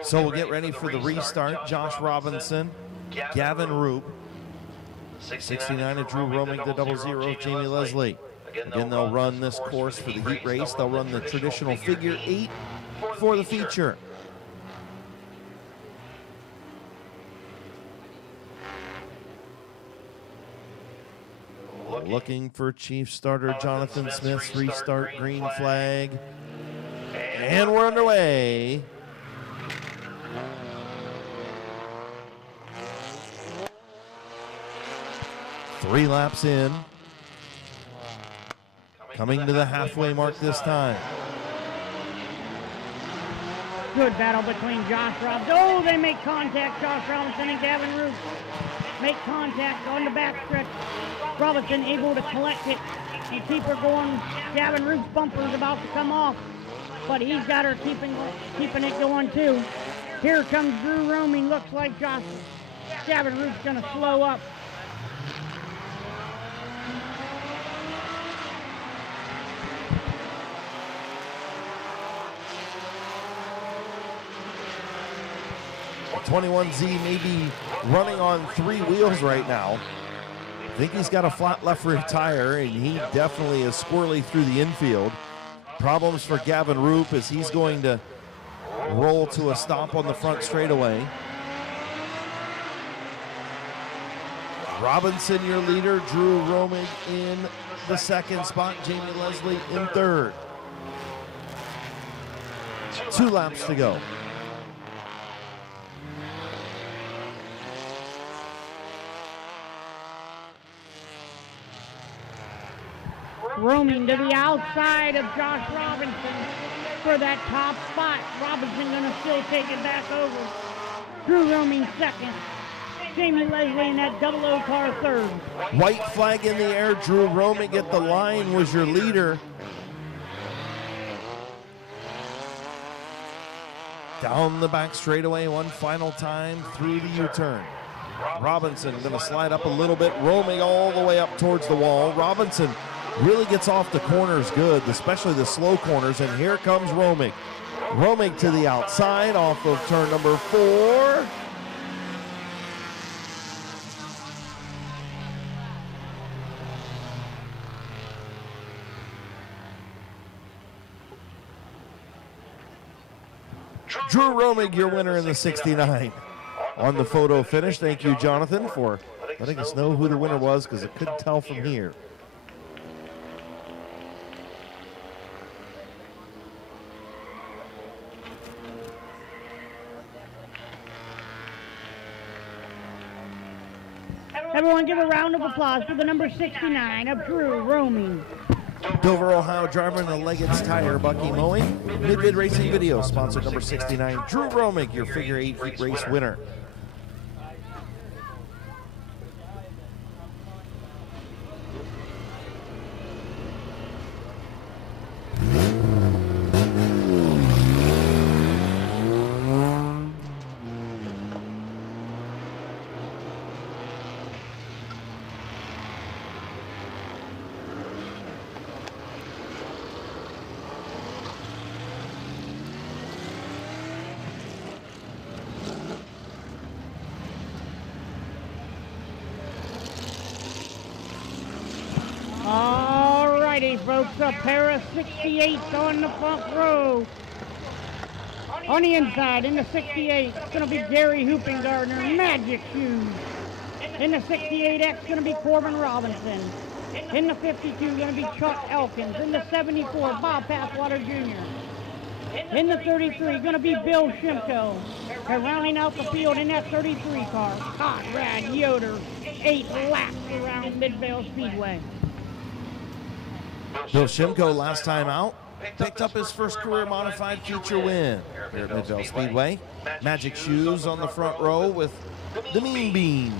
So we'll get ready for the restart. Josh Robinson, Gavin Roop, 69 of Drew Romig, the 00 of Jamie Leslie. Again, they'll run this course for the heat race. They'll run the traditional figure 8 for the feature. Looking for Chief Starter Jonathan Smith's restart green flag. And we're underway. Three laps in. Coming to the halfway mark this time. Good battle between Josh Robinson. Oh, they make contact. Josh Robinson and Gavin Root make contact on the backstretch. Robinson able to collect it and keep her going. Gavin Root's bumper is about to come off, but he's got her keeping it going too. Here comes Drew Roming. Looks like Gavin Root's going to slow up. The 21Z may be running on 3 wheels right now. I think he's got a flat left rear tire, and he definitely is squirrely through the infield. Problems for Gavin Roop as he's going to roll to a stop on the front straightaway. Robinson, your leader. Drew Romig in the second spot. Jamie Leslie in third. 2 laps to go. Roaming to the outside of Josh Robinson for that top spot. Robinson going to still take it back over. Drew Roaming second. Jamie Leslie in that 00 car third. White flag in the air. Drew Romig at the line was your leader. Down the back straightaway one final time through the U-turn. Robinson going to slide up a little bit. Romig all the way up towards the wall. Robinson really gets off the corners good, especially the slow corners, and here comes Romig. Romig to the outside off of turn number 4. Drew Romig, your winner in the 69. On the photo finish, thank you, Jonathan, for letting us know who the winner was, because I couldn't tell from here. Everyone give a round of applause for the number 69 of Drew Roming. Dover, Ohio driver in the Leggett's Tire, Bucky Mowing. Mid-Vid Racing Video, sponsored number 69, Drew Romig, your figure 8 heat race winner. Alrighty, folks, a pair of 68s on the front row. On the inside, in the 68, it's going to be Gary Hoopengardner, Magic Shoes. In the 68X, it's going to be Corbin Robinson. In the 52, going to be Chuck Elkins. In the 74, Bob Pathwater Jr. In the 33, going to be Bill Shimko. And rounding out the field in that 33 car, Hot Rad Yoder, 8 laps around Midvale Speedway. Bill Shimko, last time out, picked up his first career modified feature win here at Midvale Speedway. Magic Shoes on the front row with the Mean Bean.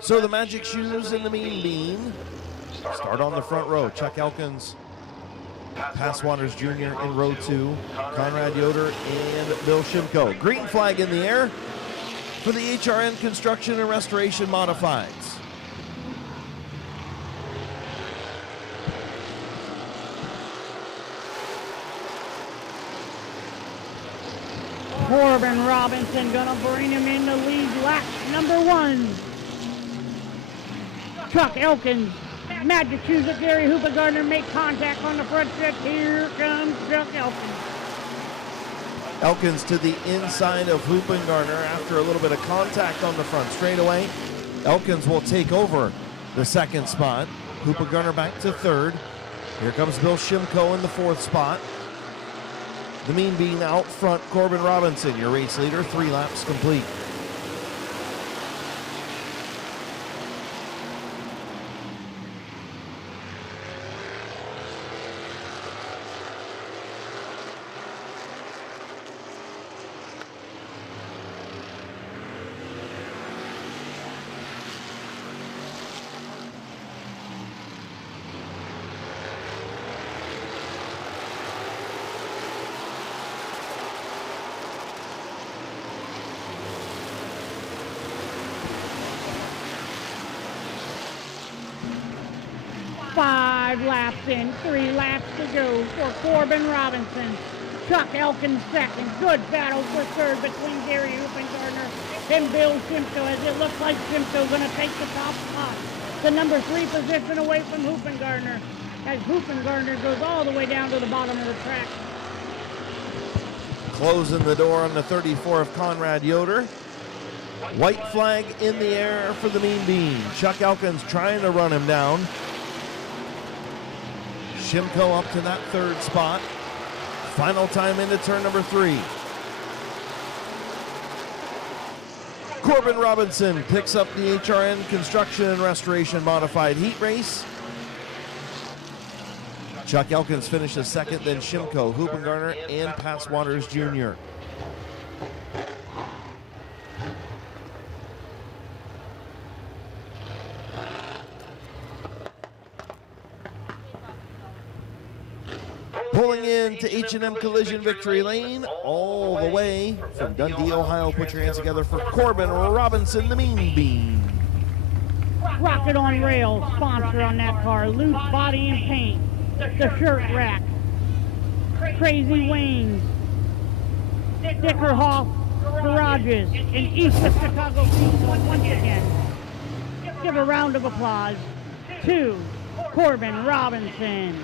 So the Magic Shoes and the Mean Bean start on the front row. Chuck Elkins, Passwaters Jr. in row 2, Conrad Yoder and Bill Shimko. Green flag in the air for the HRN Construction and Restoration Modifieds. Corbin Robinson gonna bring him in the lead lap number 1. Chuck Elkins, Magic Shoes at Gary Hooper-Gardner make contact on the front stretch. Here comes Chuck Elkins. Elkins to the inside of Hoopengarner after a little bit of contact on the front straightaway. Elkins will take over the second spot. Hoopengarner back to third. Here comes Bill Shimko in the 4th spot. The Mean Bean out front, Corbin Robinson, your race leader, 3 laps complete. Five laps in, 3 laps to go for Corbin Robinson. Chuck Elkins second. Good battle for third between Gary Hoopengarner and Bill Shimko, as it looks like Shimko going to take the top spot. The number 3 position away from Hoopengarner, as Hoopengarner goes all the way down to the bottom of the track. Closing the door on the 34 of Conrad Yoder. White flag in the air for the Mean Bean. Chuck Elkins trying to run him down. Shimko up to that 3rd spot. Final time into turn number 3. Corbin Robinson picks up the HRN Construction and Restoration Modified Heat Race. Chuck Elkins finishes second, then Shimko, Hoopengarner, and Passwaters Jr. Pulling into H&M Collision Victory Lane all the way from Dundee, Ohio. Put your hands together for Corbin Robinson, the Mean Bean. Rocket on Rails, sponsor on that car. Loose Body and Paint, the Shirt Rack, Crazy Wayne, Dickerhoff Garages, and East of Chicago once again. Give a round of applause to Corbin Robinson.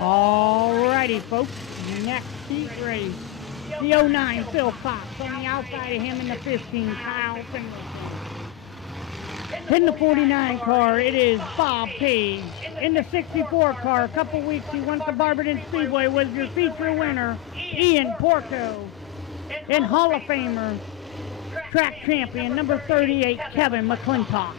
Alrighty, folks, next heat race. The 09 Phil Fox on the outside of him in the 15, Kyle Finlayson. In the 49 car, it is Bob Page. In the 64 car, a couple weeks he went to Barberton Speedway, was your feature winner, Ian Porco. And Hall of Famer, track champion, number 38, Kevin McClintock.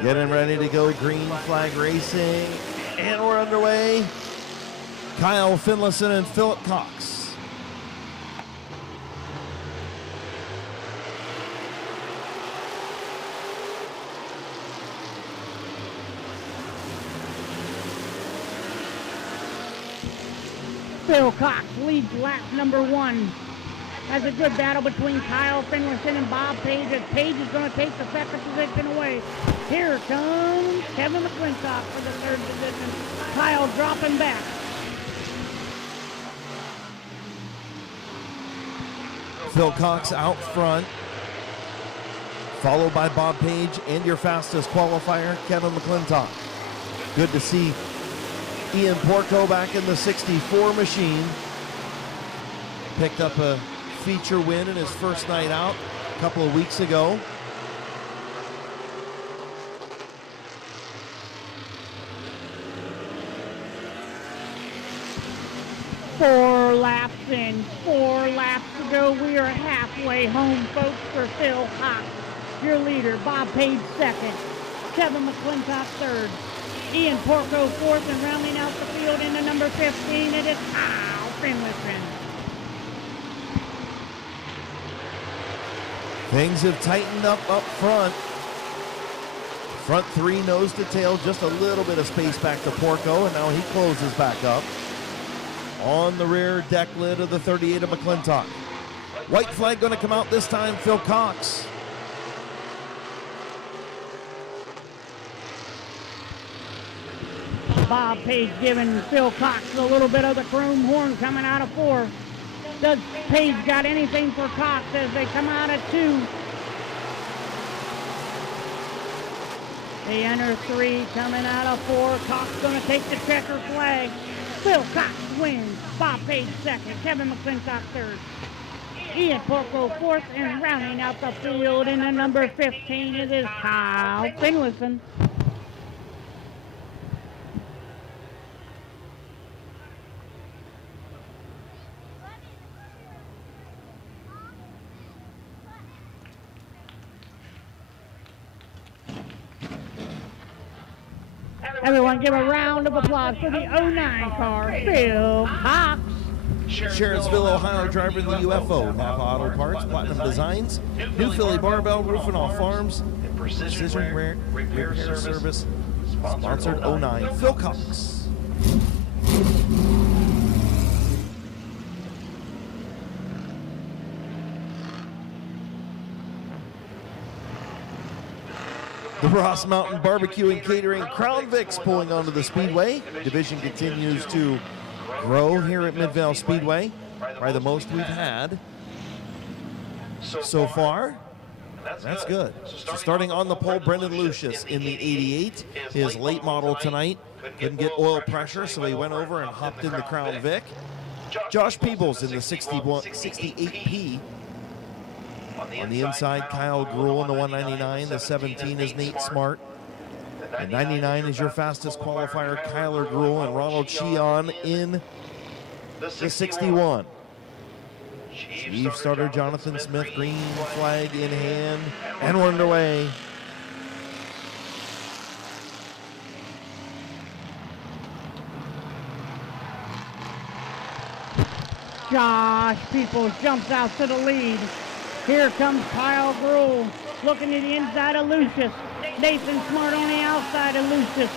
Getting ready to go, green flag racing, and we're underway. Kyle Finlayson and Philip Cox. Phil Cox leads lap number 1. Has a good battle between Kyle Finlayson and Bob Page, as Page is going to take the second position away. Here comes Kevin McClintock for the 3rd position. Kyle dropping back. Phil Cox out front, followed by Bob Page and your fastest qualifier, Kevin McClintock. Good to see Ian Porco back in the 64 machine. picked up a feature win in his first night out a couple of weeks ago. Four laps in, 4 laps to go. We are halfway home, folks, for Phil Cox, your leader. Bob Page second, Kevin McClintock third, Ian Porco fourth, and rounding out the field into number 15, it is Kyle Finlayson. Things have tightened up front. Front three nose to tail, just a little bit of space back to Porco, and now he closes back up. On the rear deck lid of the 38 of McClintock. White flag going to come out this time, Phil Cox. Bob Page giving Phil Cox a little bit of the chrome horn coming out of 4. Does Page got anything for Cox as they come out of 2? They enter 3, coming out of 4. Cox going to take the checker flag. Phil Cox wins. Bob Page second. Kevin McClintock third. Ian Porco fourth, and rounding out the field in the number 15, it is Kyle Finlayson. Everyone give a round of applause for the 09 car, Phil Cox. Sheriffsville, Ohio driver in the UFO, Napa Auto Parts, Platinum Designs, New Philly Barbell, Roofing Off Farms, Precision Repair Service, sponsored 09, Phil Cox. The Ross Mountain Barbecue and Catering Crown Vics pulling onto the Speedway. Division continues to grow here at Midvale Speedway. Probably the most we've had so far. That's good. So starting on the pole, Brendan Lucius in the 88. His late model tonight. Couldn't get oil pressure, so he went over and hopped in the Crown Vic. Josh Peebles in the 68P. On the inside, Kyle Gruhl in the 199. The 17 is Nate Smart. The 99 is your fastest qualifier, Kyler Gruhl, and Ronald Sheehan in the 61. Chief starter Jonathan Smith, green flag in hand, and we're underway. Josh Peoples jumps out to the lead. Here comes Kyle Gruhl, looking to the inside of Lucius. Nathan Smart on the outside of Lucius.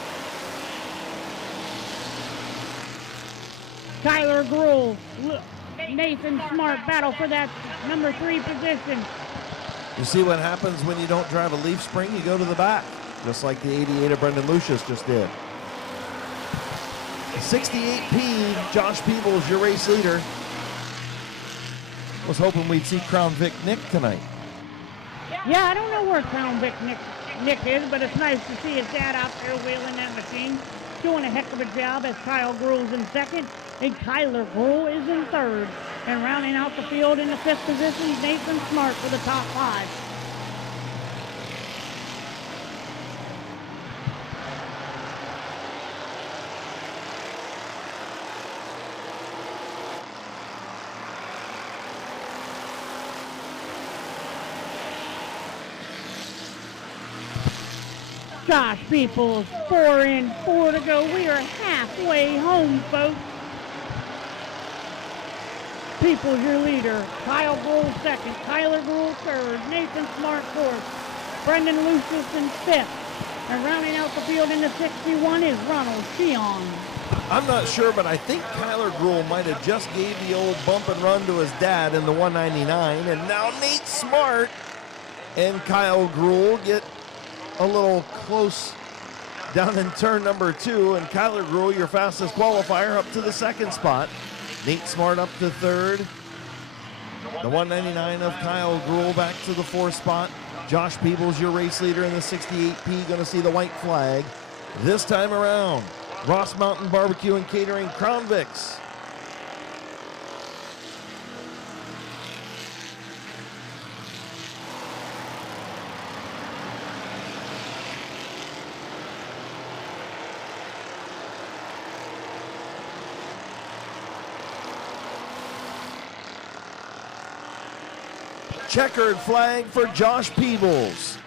Kyler Gruhl, Nathan Smart battle for that number 3 position. You see what happens when you don't drive a leaf spring? You go to the back, just like the 88 of Brendan Lucius just did. 68P, Josh Peebles, your race leader. Was hoping we'd see Crown Vic Nick tonight. Yeah, I don't know where Crown Vic Nick is, but it's nice to see his dad out there wheeling that machine. Doing a heck of a job as Kyle Gruhl's in second, and Kyler Gruhl is in third. And rounding out the field in the 5th position, Nathan Smart for the top 5. Josh Peoples, 4 in, 4 to go. We are halfway home, folks. Peoples, your leader. Kyle Gruhl second. Kyler Gruhl third. Nathan Smart fourth. Brendan Lucius in 5th. And rounding out the field in the 61 is Ronald Sheehan. I'm not sure, but I think Kyler Gruhl might have just gave the old bump and run to his dad in the 199. And now Nate Smart and Kyle Gruhl get a little close down in turn number 2, and Kyler Gruhl, your fastest qualifier, up to the 2nd spot. Nate Smart up to 3rd. The 199 of Kyle Gruhl back to the 4th spot. Josh Peebles, your race leader in the 68P, going to see the white flag this time around. Ross Mountain Barbecue and Catering Crown Vics. Checkered flag for Josh Peebles.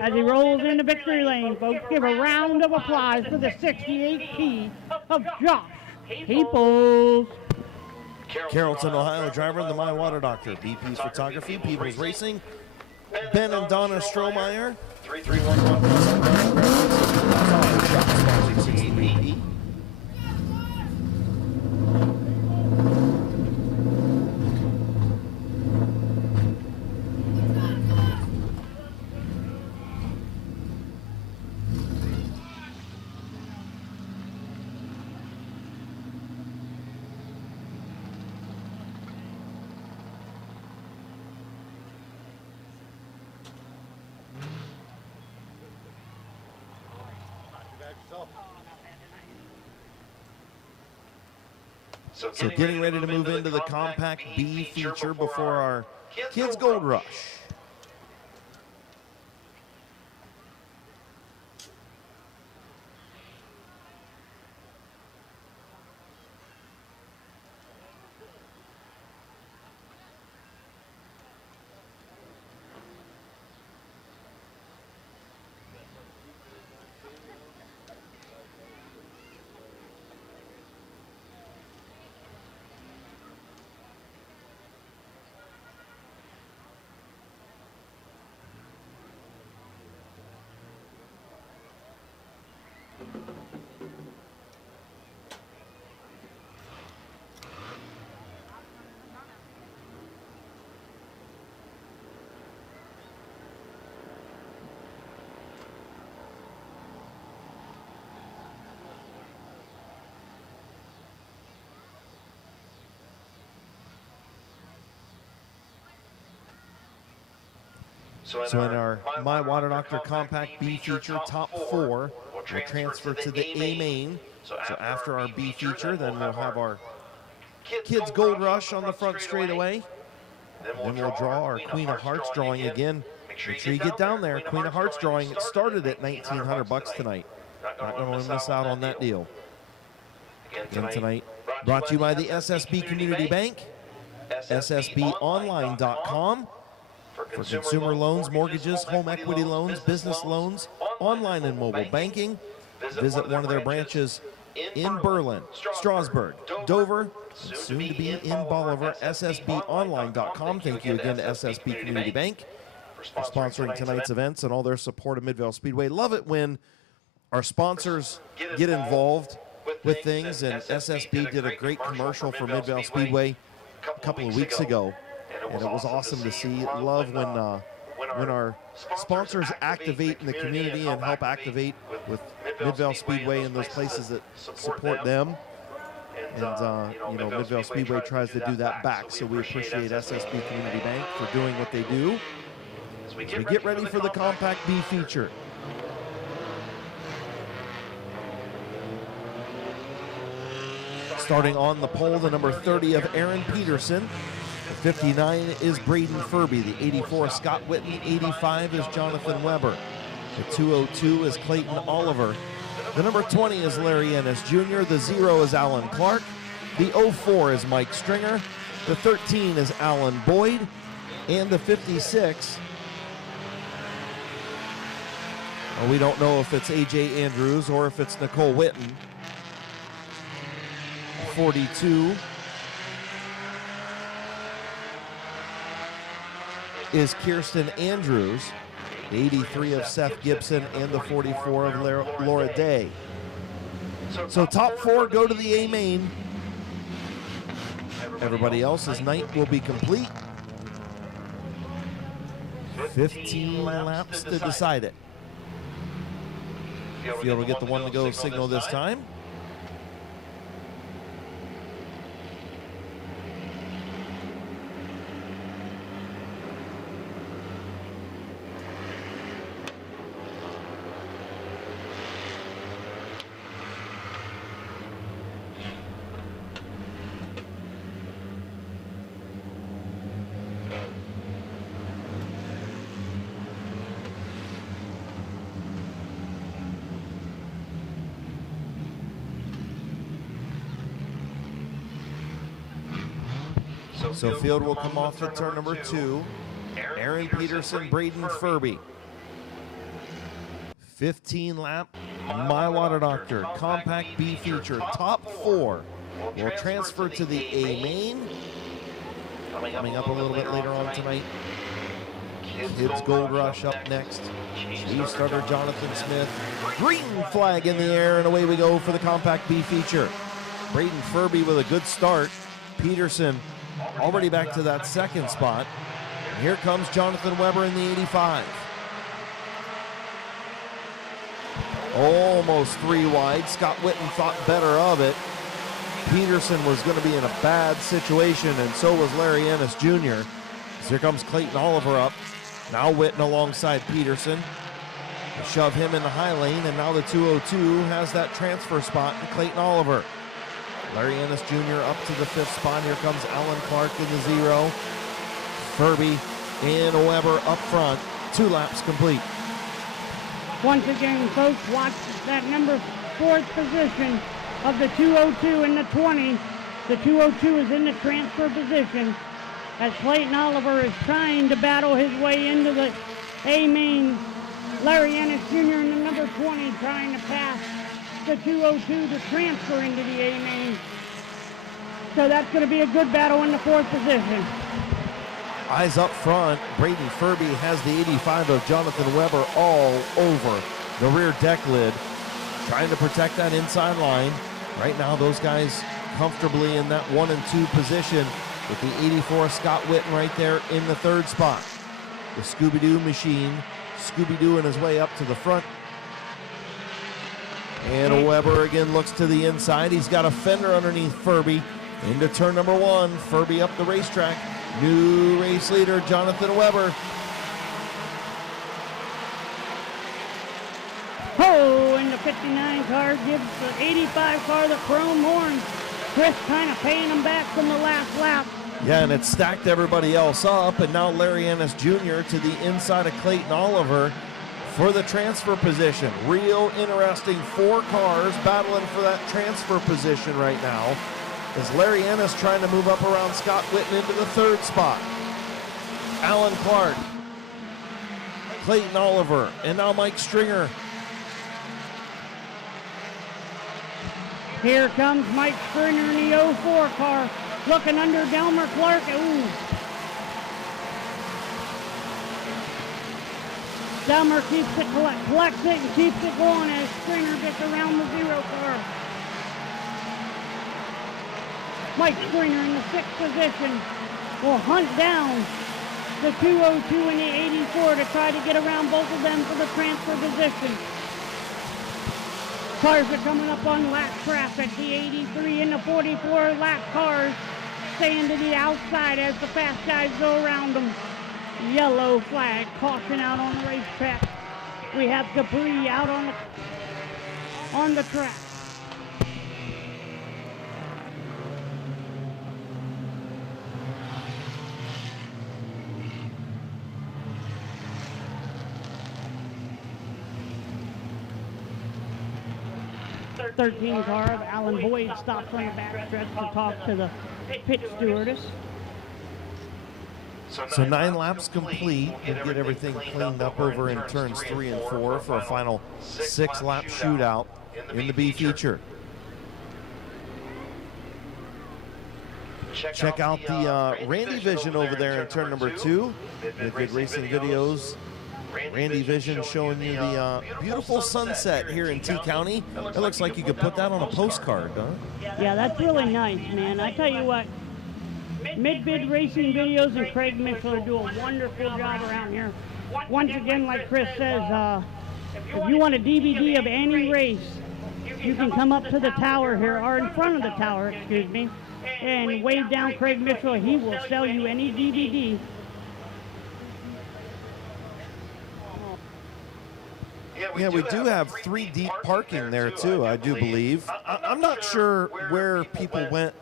As he rolls into victory lane, folks, give a round of applause for the 68P of Josh Peoples. Carrollton, Ohio driver and the My Water Doctor. BP's Photography, People's Racing. Ben and Donna Strohmeyer. 311. So getting ready to move into the Compact B feature before our Kids Gold Rush. So in our My Water Doctor Compact B feature, top four will transfer to the A main. So after our B feature, then we'll have our Kids Gold Rush on the front straightaway. Then we'll draw our Queen of Hearts drawing again. Make sure you get down there. Queen of Hearts drawing, it started at $1,900 tonight. Not going to miss out on that deal. Again tonight, brought to you by the SSB Community Bank, ssbonline.com. For consumer loans, mortgages, home equity loans, business loans, online and mobile banking. Visit one of their branches in Berlin, Strasbourg, Dover, and soon to be in Bolivar, ssbonline.com. Thank you again to SSB Community Bank for sponsoring tonight's events and all their support of Midvale Speedway. Love it when our sponsors get involved with things, and SSB did a great commercial for Midvale Speedway a couple of weeks ago. And it was awesome to see. Love when our sponsors activate in the community and help activate with Midvale Speedway and those places that support them. And, you know, Midvale Speedway tries to do that back. So we appreciate SSB Community Bank for doing what they do. As we get ready for the Compact B feature. Starting on the pole, the number 30 of Aaron Peterson. The 59 is Braden Furby. The 84 Scott Whitten. 85 is Jonathan Weber. The 202 is Clayton Oliver. The number 20 is Larry Ennis Jr. The 0 is Alan Clark. The 04 is Mike Stringer. The 13 is Alan Boyd. And the 56, well, we don't know if it's A.J. Andrews or if it's Nicole Whitten. The 42 is Kirsten Andrews, the 83 of Seth Gibson, and the 44 of Laura Day. So top four go to the A main. Everybody else's night will be complete. 15 laps to decide it. Field will get the one to go signal this time. So field will come off at turn number 2. Aaron Peterson, Braden Furby. 15 lap, My Water Doctor, Compact B feature, top 4 will transfer to the A main. Coming up a little bit later on tonight. Kids Gold Rush up next. Speed starter Jonathan Smith. Green flag in the air, and away we go for the Compact B feature. Braden Furby with a good start. Peterson already back to that second spot. And here comes Jonathan Weber in the 85. Almost 3 wide. Scott Witten thought better of it. Peterson was going to be in a bad situation, and so was Larry Ennis Jr. So here comes Clayton Oliver up. Now Witten alongside Peterson. They shove him in the high lane, and now the 202 has that transfer spot in Clayton Oliver. Larry Ennis Jr. up to the 5th spot. Here comes Alan Clark in the 0. Furby and Weber up front. 2 laps complete. Once again, folks, watch that number 4th position of the 202 and the 20. The 202 is in the transfer position as Clayton Oliver is trying to battle his way into the A main. Larry Ennis Jr. in the number 20 trying to pass the 202 to transfer into the A main. So that's going to be a good battle in the 4th position. Eyes up front, Braden Furby has the 85 of Jonathan Weber all over the rear deck lid, trying to protect that inside line. Right now, those guys comfortably in that 1 and 2 position with the 84 Scott Witten right there in the 3rd spot. The Scooby-Doo machine, Scooby-Dooing his way up to the front. And Weber again looks to the inside. He's got a fender underneath Furby. Into turn number 1, Furby up the racetrack. New race leader, Jonathan Weber. Oh, and the 59 car gives the 85 car the chrome horn. Chris kind of paying him back from the last lap. Yeah, and it stacked everybody else up, and now Larry Ennis Jr. to the inside of Clayton Oliver for the transfer position. Real interesting 4 cars battling for that transfer position right now. As Larry Ennis trying to move up around Scott Witten into the 3rd spot. Alan Clark, Clayton Oliver, and now Mike Stringer. Here comes Mike Stringer in the 04 car, looking under Delmer Clark. Ooh. Delmer keeps it, collects it, and keeps it going as Stringer gets around the 0 car. Mike Stringer in the 6th position will hunt down the 202 and the 84 to try to get around both of them for the transfer position. Cars are coming up on lap traffic. The 83 and the 44 lap cars staying to the outside as the fast guys go around them. Yellow flag, caution out on the racetrack. We have debris out on the track. The 13 car of Alan Boyd stops on the back stretch to talk to the pit stewardess. So 9 laps complete and get everything cleaned up over in turns 3 and 4 for a final 6-lap shootout in the B feature. Check out the Randy Vision over there in turn number 2. Mid-Vid Racing Videos. Randy Vision showing you the beautiful sunset here in T County. It looks like you could put that on a postcard, huh? Yeah, that's really nice, man. I tell you what, Mid-Vid Racing Videos and Craig Mitchell do a wonderful job around here. Once again, like Chris says, if you want a DVD of any race, you can come up to the tower here, or in front of the tower, excuse me, and wave down Craig Mitchell. He will sell you any DVD. Yeah, we do have 3 deep parking there too, I do believe. I'm not sure where people went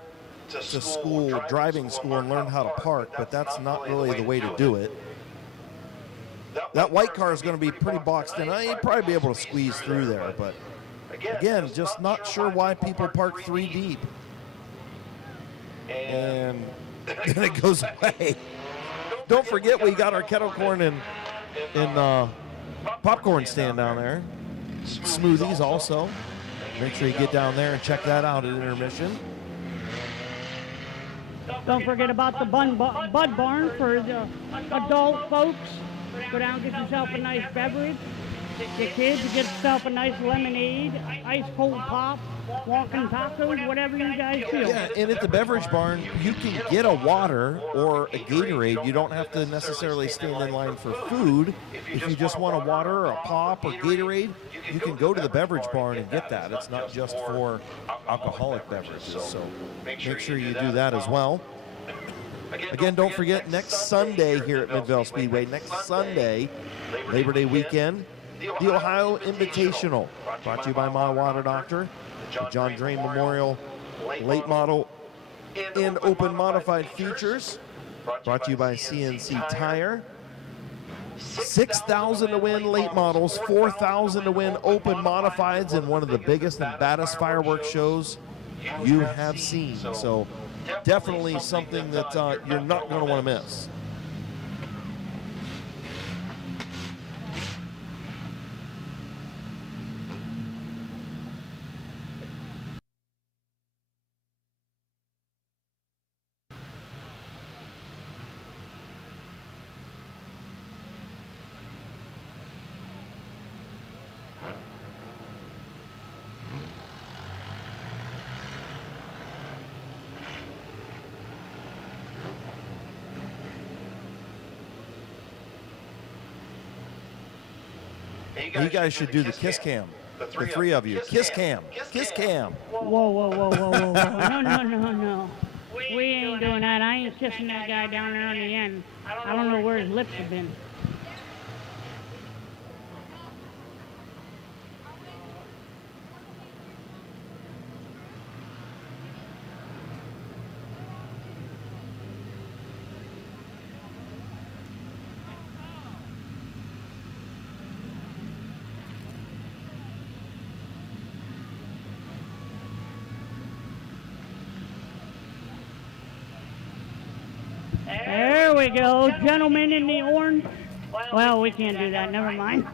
to school, driving school, and learned how to park, but that's not really the way to do it. That white car is going to be pretty boxed in. You'd probably be able to squeeze through there, but again, just not sure why people park 3 deep. And then it goes away. Don't forget we got our kettle corn and popcorn stand down there. Smoothies also. Make sure you get down there and check that out at intermission. Don't forget about the Bud Barn for the adult folks. Go down and get yourself a nice beverage. The kids get yourself a nice lemonade, ice cold pop, walking tacos, whatever you guys feel. Yeah, and at the beverage barn, you can get a water or a Gatorade. You don't have to necessarily stand in line for food. If you just want a water or a pop or Gatorade, you can go to the beverage barn and get that. It's not just for alcoholic beverages, so make sure you do that as well. Again, don't forget, next Sunday here at Midvale Speedway, next Sunday, Labor Day weekend, the Ohio Invitational, brought to you by My Water Doctor, the John Drain Memorial Late Model and Open Modified Features, brought to you by CNC Tire. 6,000 to win late models, 4,000 to win open modifieds in one of the biggest and baddest fireworks shows you have seen. So definitely something that you're not going to want to miss. You guys should do the kiss cam. The three of you. Kiss cam. Kiss cam. Whoa, whoa, whoa, whoa, whoa, whoa. No. We ain't doing that. I ain't kissing that guy down there on the end. I don't know where his lips have been. There we go, gentlemen in the orange. Well, we can't do that. Never mind.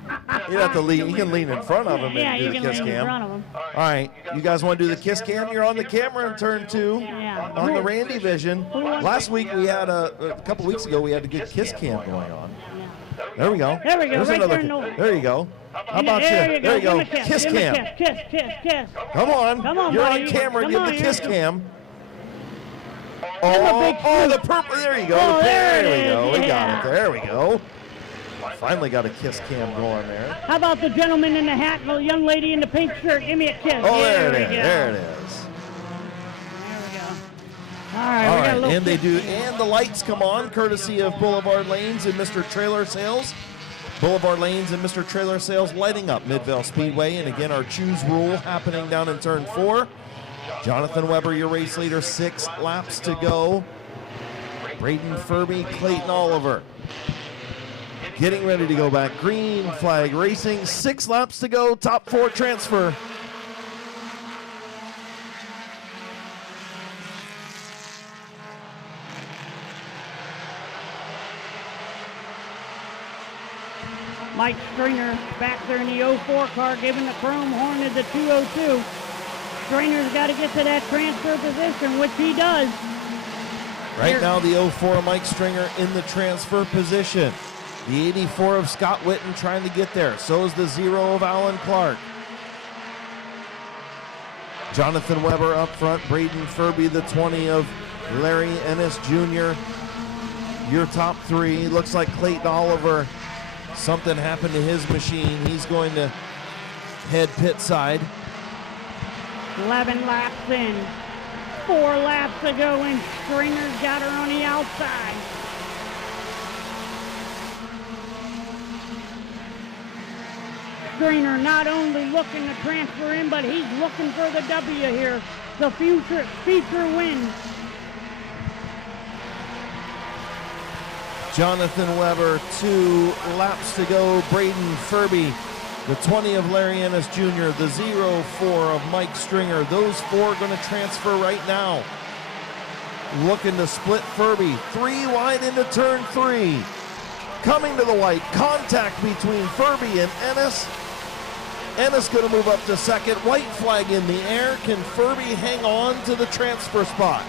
You have to lean. You can lean in front of him Yeah, and do you the can kiss lean in cam. front of him. All right, you guys want to do the kiss cam? You're on the camera in turn 2 Yeah. on the Randy Vision. Last week we had a couple weeks ago we had a good kiss cam going on. There we go. There we go, There's right another. there in the- There you go. How about There you? There you Give him go. a kiss. Kiss Give him a cam. Kiss. Come on. Come on, You're buddy. on camera. Come Give on, the kiss you- cam. Give him a big Oh, the purple. There you go. Oh, there it we go. is, We got yeah. it. There we go. Finally got a kiss cam going there. How about the gentleman in the hat and the young lady in the pink shirt? Give me a kiss. Oh, there it we is. go. There it is. There we go. All right, All we got a right, little and they kiss. do, and the lights come on, courtesy of Boulevard Lanes and Mr. Trailer Sales. Boulevard Lanes and Mr. Trailer Sales lighting up Midvale Speedway, and again, our choose rule happening down in turn 4. Jonathan Weber, your race leader, 6 laps to go. Braden Furby, Clayton Oliver, getting ready to go back. Green flag racing, 6 laps to go, top 4 transfer. Mike Stringer back there in the 04 car, giving the chrome horn to the 202. Stringer's got to get to that transfer position, which he does. Right now, the 04 Mike Stringer in the transfer position. The 84 of Scott Witten trying to get there. So is the 0 of Alan Clark. Jonathan Weber up front. Braden Furby, the 20 of Larry Ennis Jr. Your top 3. Looks like Clayton Oliver. Something happened to his machine. He's going to head pit side. 11 laps in. 4 laps to go, and Stringer's got her on the outside. Stringer not only looking to transfer in, but he's looking for the W here. The feature win. Jonathan Weber, 2 laps to go. Braden Furby, the 20 of Larry Ennis Jr., the 04 of Mike Stringer. Those 4 going to transfer right now. Looking to split Furby. 3 wide into turn 3. Coming to the white. Contact between Furby and Ennis. Ennis going to move up to second. White flag in the air. Can Furby hang on to the transfer spot?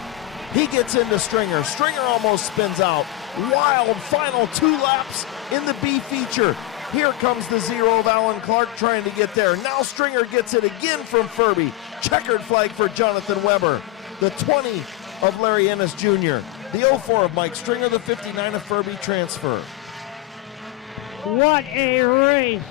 He gets into Stringer. Stringer almost spins out. Wild final 2 laps in the B feature. Here comes the 0 of Alan Clark trying to get there. Now Stringer gets it again from Furby. Checkered flag for Jonathan Weber. The 20 of Larry Ennis Jr. The 04 of Mike Stringer. The 59 of Furby transfer. What a race.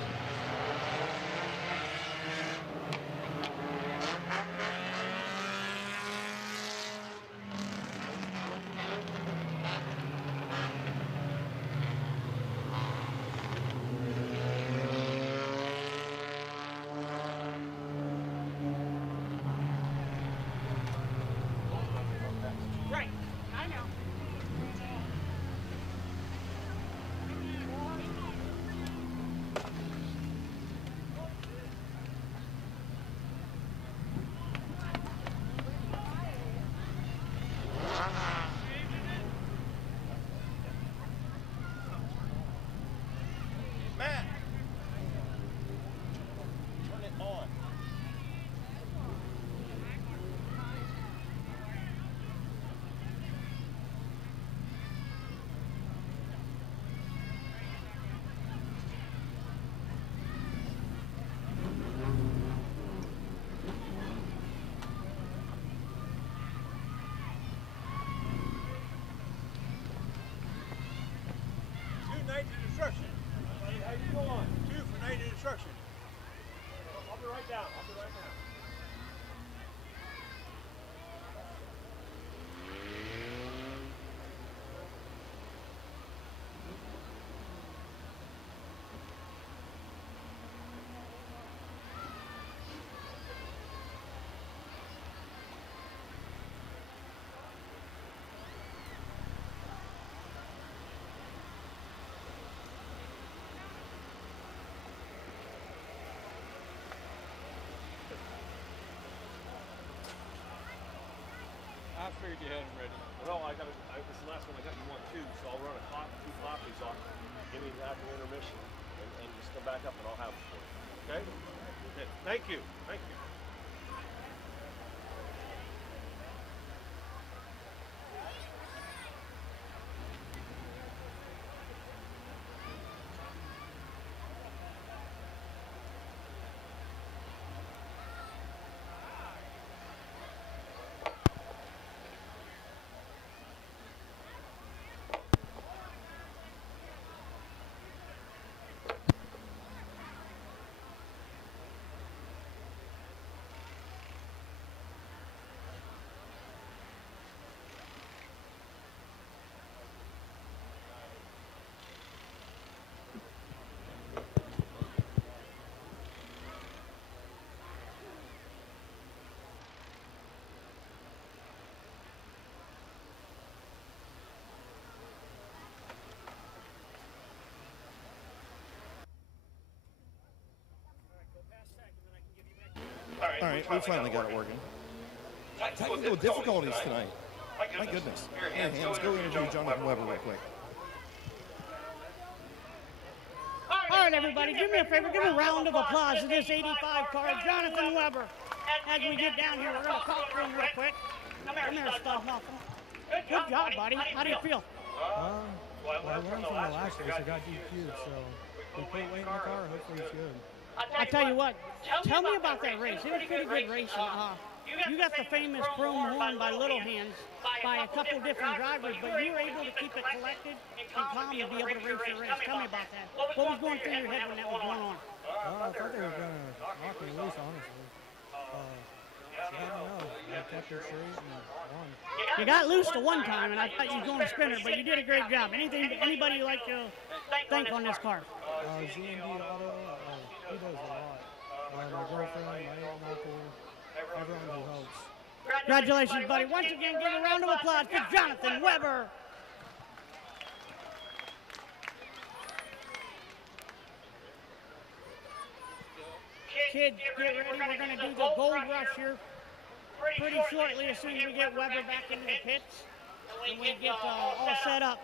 How you doing? 2 for 90 instruction. I'll be right down. I figured you had them ready. Well, this is the last one I got you 1, 2, so I'll run 2 copies off. Give me that intermission, and just come back up, and I'll have it for you. Okay? Okay. Thank you. Thank you. All right, we finally got it working. Technical difficulties tonight. My goodness. Hey, let's go interview Jonathan Weber real quick. All right, everybody, do me a favor. Give a round of applause to this 85 car, Jonathan Weber. As we get down here, we're going to talk to him real quick. Come here, stuff off. Good job, buddy. How do you feel? Well, I learned from the last race. I got DQ'd, so we put weight in the car. Hopefully it's good. I tell you what, tell me about that race. It was pretty good racing. You got the famous chrome horn by Little Hands by a couple different drivers, but you were able to keep it collected and calm to be able to race the race. Tell me about that. What was going through your head when that was going on? I thought they were going to knock me loose, honestly. I don't know. I kept it straight and won. You got loose to one time, and I thought you was going to spinner, but you did a great job. Anybody you like to thank on this car? Z&D Auto, he does a lot. My girlfriend, my aunt and uncle, everyone who helps. Congratulations, buddy. Once again, give a round of applause for Jonathan Weber. Kids, get ready. We're going to do the gold rush here pretty shortly as soon as we get Weber back into the pits. and we get all set up